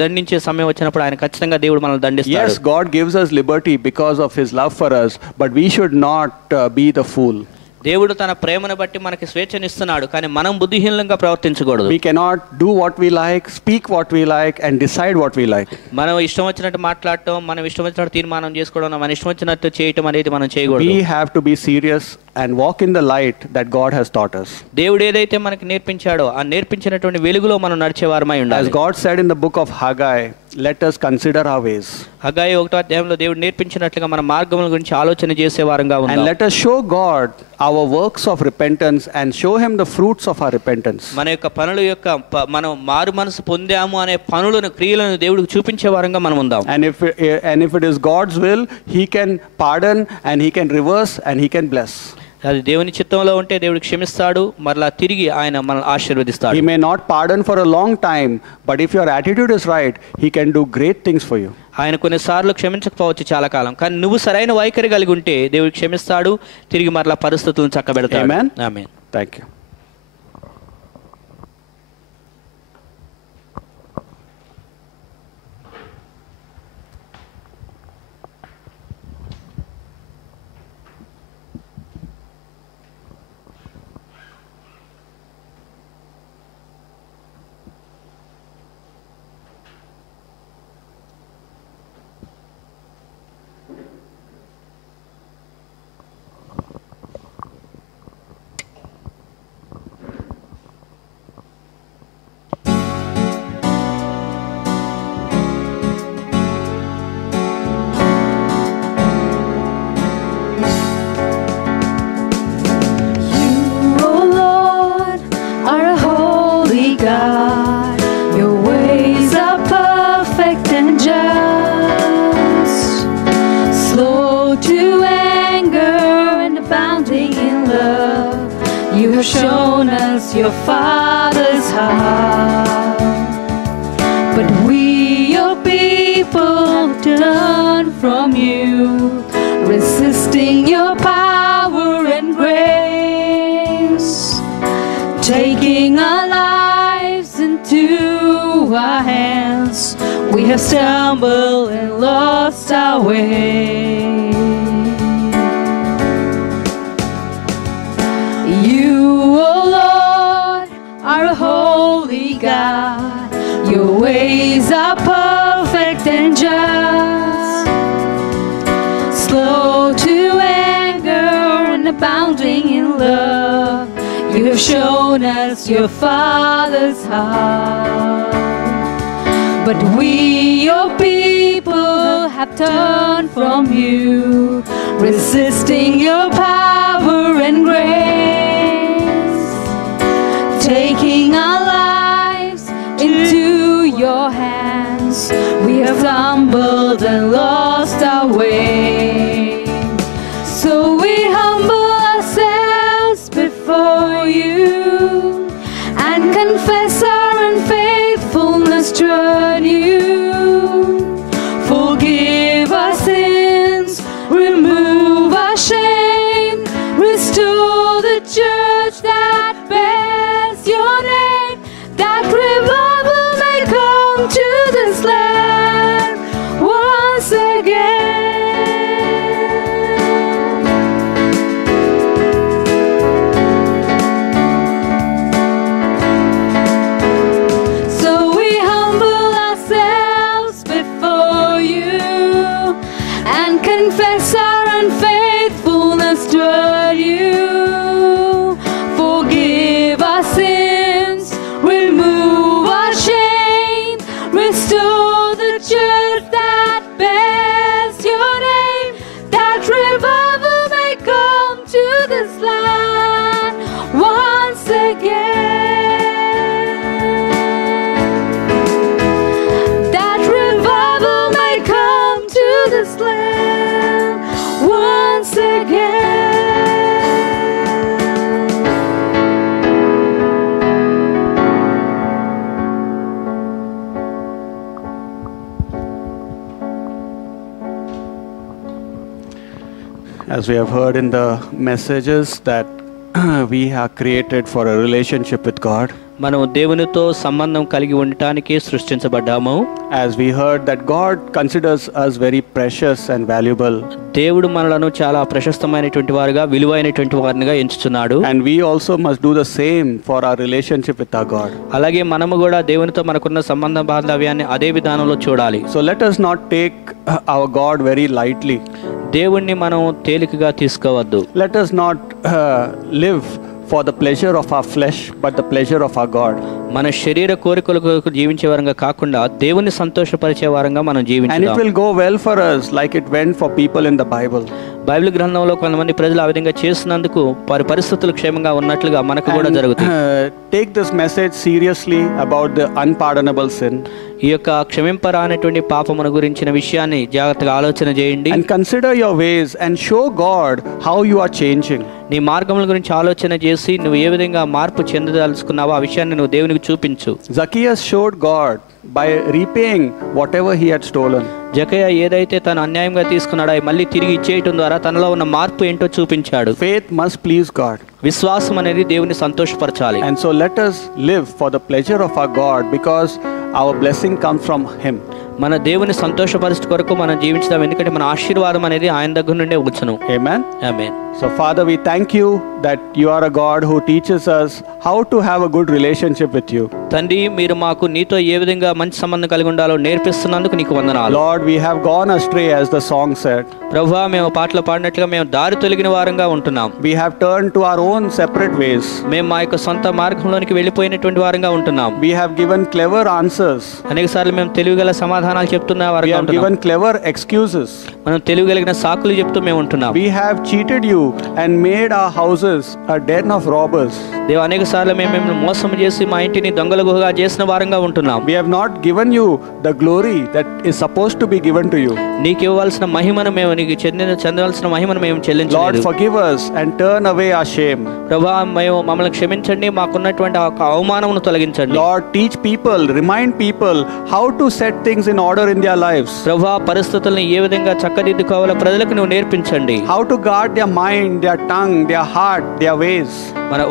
దండించే సమయం వచ్చినప్పుడు ఆయన ఖచ్చితంగా దేవుడు మనల్ని దండిస్తాడు. Yes, God gives us liberty because of His love for us, but we should not be the fool. దేవుడు తన ప్రేమను బట్టి మనకి స్వేచ్ఛనిస్తున్నాడు కానీ మనం బుద్ధిహీనంగా ప్రవర్తించకూడదు. We cannot do what we like, speak what we like and decide what we like. మనం ఇష్టం వచ్చినట్టు మాట్లాడటం, మనం ఇష్టం వచ్చినట్టు తీర్మానం చేసుకోవడం, మన ఇష్టం వచ్చినట్టు చేయటం అనేది మనం చేయకూడదు. We have to be serious and walk in the light that God has taught us. దేవుడు ఏదైతే మనకి నేర్పించాడో ఆ నేర్పించినటువంటి వెలుగులో మనం నడిచేవారమై ఉండాలి. As God said in the book of Haggai, let us consider our ways. హగ్గయి 1వ అధ్యాయంలో దేవుడు నేర్పించినట్లుగా మన మార్గముల గురించి ఆలోచన చేసే వారంగా ఉందాం. And let us show God our works of repentance and show Him the fruits of our repentance. మన యొక్క పనుల యొక్క మనం మారు మనసు పొందాము అనే పనులను క్రియలను దేవుడికి చూపించే వారంగా మనం ఉందాం. And if it is God's will, He can pardon and He can reverse and He can bless. అది దేవుని చిత్తంలో ఉంటే దేవుడు క్షమిస్తాడు, మరలా తిరిగి ఆయన మనల్ని ఆశీర్వదిస్తాడు. He may not pardon for a long time, but if your attitude is right, He can do great things for you. ఆయన కొన్నిసార్లు క్షమించకపోవచ్చు చాలా కాలం, కానీ నువ్వు సరైన వైఖరి కలిగి ఉంటే దేవుడు క్షమిస్తాడు, తిరిగి మరలా పరిస్థితులను చక్కబెడతాడు. Amen. ఆమేన్. Thank you. You have shown us your Father's heart. But we, your people, turn from you, resisting your power and grace, taking our lives into our hands. We have stumbled and lost our way. You, O Lord, are a holy God. Your ways are perfect and just, slow to anger and abounding in love. You have shown us your Father's heart. But we, your people, have turned from you, resisting your power and grace, taking our lives into your hands. We have stumbled and lost our way. So we humble ourselves before you and confess our unfaithfulness toward you. Forgive our sins, remove our shame, restore the church that bears your name, that revival may come to this land once again. So we humble ourselves before you and confess our unfaithfulness toward you. Forgive our sins, remove our shame, restore the church that bears your name, that revival may come to this land once again. That revival may come to this land once again. As we have heard in the messages that we are created for a relationship with God. మనం దేవునితో సంబంధం కలిగి ఉండటానికి సృష్టించబడ్డాము. As we heard that God considers us very precious and valuable. దేవుడు మనలను చాలా ప్రశస్తమైనటువంటి వారుగా, విలువైనటువంటి వారినిగా ఎంచుచున్నాడు. And we also must do the same for our relationship with our God. అలాగే మనము కూడా దేవునితో మనకున్న సంబంధ బాంధవ్యాన్ని అదే విధానంలో చూడాలి. So let us not take our God very lightly. దేవుణ్ణి మనం తేలికగా తీసుకోవద్దు. Let us not live for the pleasure of our flesh, but the pleasure of our God. మన శరీర కోరికలకు జీవించే వారంగా కాకుండా దేవుని సంతోషపరిచే వారంగా మనం And it జీవించాలి. will go well for us like it went for people in the Bible. Bible గ్రంథంలో కొంతమంది ప్రజలు ఆ విధంగా చేసినందుకు వారి పరిస్థితులు క్షేమంగా ఉన్నట్లుగా మనకు కూడా జరుగుతుంది. Take this message seriously about the unpardonable sin. ఈ యొక్క క్షమింపరానటువంటి పాపమును గురించిన విషయాన్ని జాగ్రత్తగా ఆలోచన చేయండి. And consider your ways and show God how you are changing. నీ మార్గముల గురించి ఆలోచన చేసి నువ్వు ఏ విధంగా మార్పు చెందదలుచుకున్నావో ఆ విషయాన్ని నువ్వు దేవునికి చూపించు. Zacchaeus showed God by repaying whatever he had stolen. Jakayya ఏదైతే తను అన్యాయంగా తీసుకున్నాడో అవి మళ్ళీ తిరిగి ఇచ్చేయటం ద్వారా తనలో ఉన్న మార్పు ఏంటో చూపించాడు. Faith must please God. విశ్వాసం అనేది దేవుని సంతోషపరచాలి. And so let us live for the pleasure of our God, because our blessing comes from Him. మన దేవుని సంతోషపరచు కొరకు మనం జీవించుదాం, ఎందుకంటే మన ఆశీర్వాదం అనేది ఆయన దగ్గర నుండే వచ్చును. Amen. ఆమేన్. So Father, we thank you that you are a God who teaches us how to have a good relationship with you. తండ్రి, మీరు మాకు నీతో ఏ విధంగా మంచి సంబంధం కలిగి ఉండాలో నేర్పిస్తున్నందుకు నీకు వందనాలు. Lord, we have gone astray, as the song said. ప్రభువా, మేము పాటలు పాడినట్లుగా మేము దారి తొలగిన వారంగా ఉంటున్నాం. We have turned to our own separate ways. మేము మా యొక్క సొంత మార్గంలోనికి వెళ్ళిపోయినటువంటి వారంగా ఉంటున్నాం. We have given clever answers. అనేక సార్లు మేము తెలివిగల సమాధానాలు చెప్తున్న We వారంగా have ఉంటున్నాం. given clever excuses. మనం తెలివిగలిగిన సాకులు చెప్తూ మేము ఉంటున్నాం. We have cheated you and made our houses a den of robbers. దేవ, అనేక సార్లు మేము మిమ్మల్ని మోసం చేసి మా ఇంటిని దొంగల గుహగా చేసిన వారంగా ఉంటున్నాం. We have not given you the glory that is supposed to be given to you. నీకు ఇవ్వాల్సిన మహిమను మేము నీకు చెందవలసిన మహిమను మేము Lord, చెల్లించలేదు. forgive us and turn away our shame. ప్రభా మేము మమ్మల్ని క్షమించండి, మాకున్నటువంటి ఆ అవమానమును తొలగించండి. Lord, teach people, remind people how to set things in order in their lives. ప్రభా పరిస్థితుల్ని ఏ విధంగా చక్కదిద్దుకోవాలో ప్రజలకు నువ్వు నేర్పించండి. How to guard their mind, their tongue, their heart, their ways.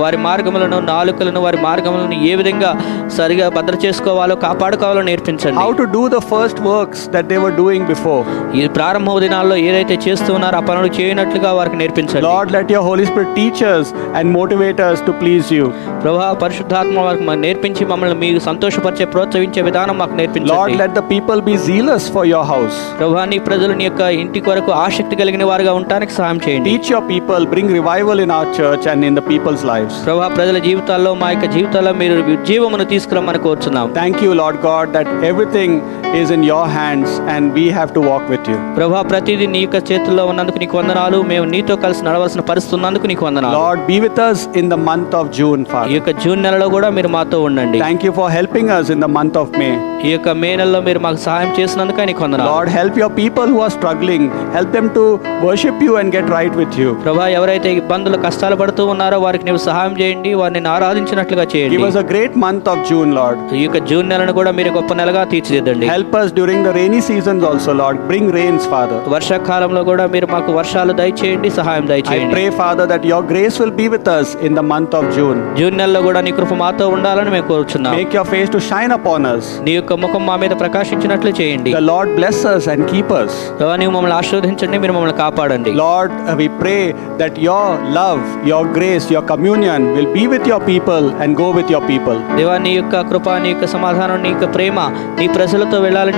వారి మార్గములను, నాలుకలను, వారి మార్గములను ఏ విధంగా సరిగా భద్ర చేసుకోవాలో కాపాడుకోవాలో నేర్పించండి. How to do the first works that they were doing before. ఈ ప్రారంభ దినాల్లో ఏదైతే చేస్తూ ఉన్నారో ఆ పనులు చేయనట్లుగా వారికి నేర్పించండి. Lord, let your Holy Spirit teach us and motivate us to please you. ప్రభా పరిశుద్ధాత్మ వారికి నేర్పించి మమ్మల్ని మీరు సంతోషపరిచే ప్రోత్సహించే విధానం మాకు Lord, నేర్పించండి. let the people be zealous for your house. ప్రభా నీ ప్రజలు నీ యొక్క ఇంటి కొరకు ఆసక్తి కలిగిన వారుగా ఉండడానికి సహాయం చేయండి. Teach your people, bring revival in our church and in the people's lives. ప్రభా ప్రజల జీవితాల్లో, మా యొక్క జీవితాల్లో మీరు జీవమును తీసుకురమ్మని కోరుచున్నాం. Thank you, Lord God, that everything is in your hands and we have to walk with you. ప్రభా ప్రతిదీ నీ యొక్క చేతుల్లో ఉన్నందుకు నీకు వందనాలు. మేము నీతో కలిసి నడవలసిన పరిస్థితి ఉన్నందుకు నీకు వందనాలు. Lord, be with us in the month of June, ఈ Father. యొక్క జూన్ నెలలో కూడా మీరు మాతో ఉండండి. Thank you for helping us in the month of May. ఈ యొక్క మే నెలలో మీరు మాకు సహాయం చేసినందుకు నీకు వందనాలు. Lord, help your people who are struggling. Help them to worship you and get right with you. ప్రభా ఎవరైతే ఇబ్బందులు కష్టాలు పడుతూ ఉన్నారో వారికి నీవు సహాయం చేయండి, వారిని ఆరాధించినట్లుగా Give చేయండి. us a great month of June, Lord. ఈ యొక్క జూన్ నెలను కూడా మీరు గొప్ప నెలగా తీర్చిదిద్దండి. Help us during the rainy seasons also, Lord. Bring rains, Father. వర్షాకాలంలో కూడా మీరు మాకు వర్షాలు దయచేయండి, సహాయం I దయచేయండి. pray, Father, that your grace will be with us in the month of June. June నెలలో కూడా నీ కృప మాతో ఉండాలని మేము కోరుచున్నాం. Make your face to shine upon us. నీ యొక్క ముఖం మా మీద ప్రకాశించినట్లు చేయండి. The Lord bless us and keep us. ప్రభా నీవు మమ్మల్ని ఆశీర్వదించండి, మీరు మమ్మల్ని కాపాడండి. Lord, we pray that your love, your grace, your communion will be with your people and go with your people. దేవా నీ యొక్క కృప, నీ యొక్క సమాధానం, నీ యొక్క ప్రేమ నీ ప్రజలతో వెళ్ళాలి,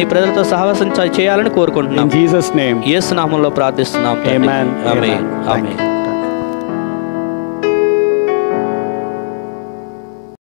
నీ ప్రజలతో సహవాసం చేయాలని కోరుకుంటున్నాం. In Jesus' name. యేసు నామములో ప్రార్థిస్తున్నాం. Amen. ఆమేన్. Amen. Thank ఆమేన్.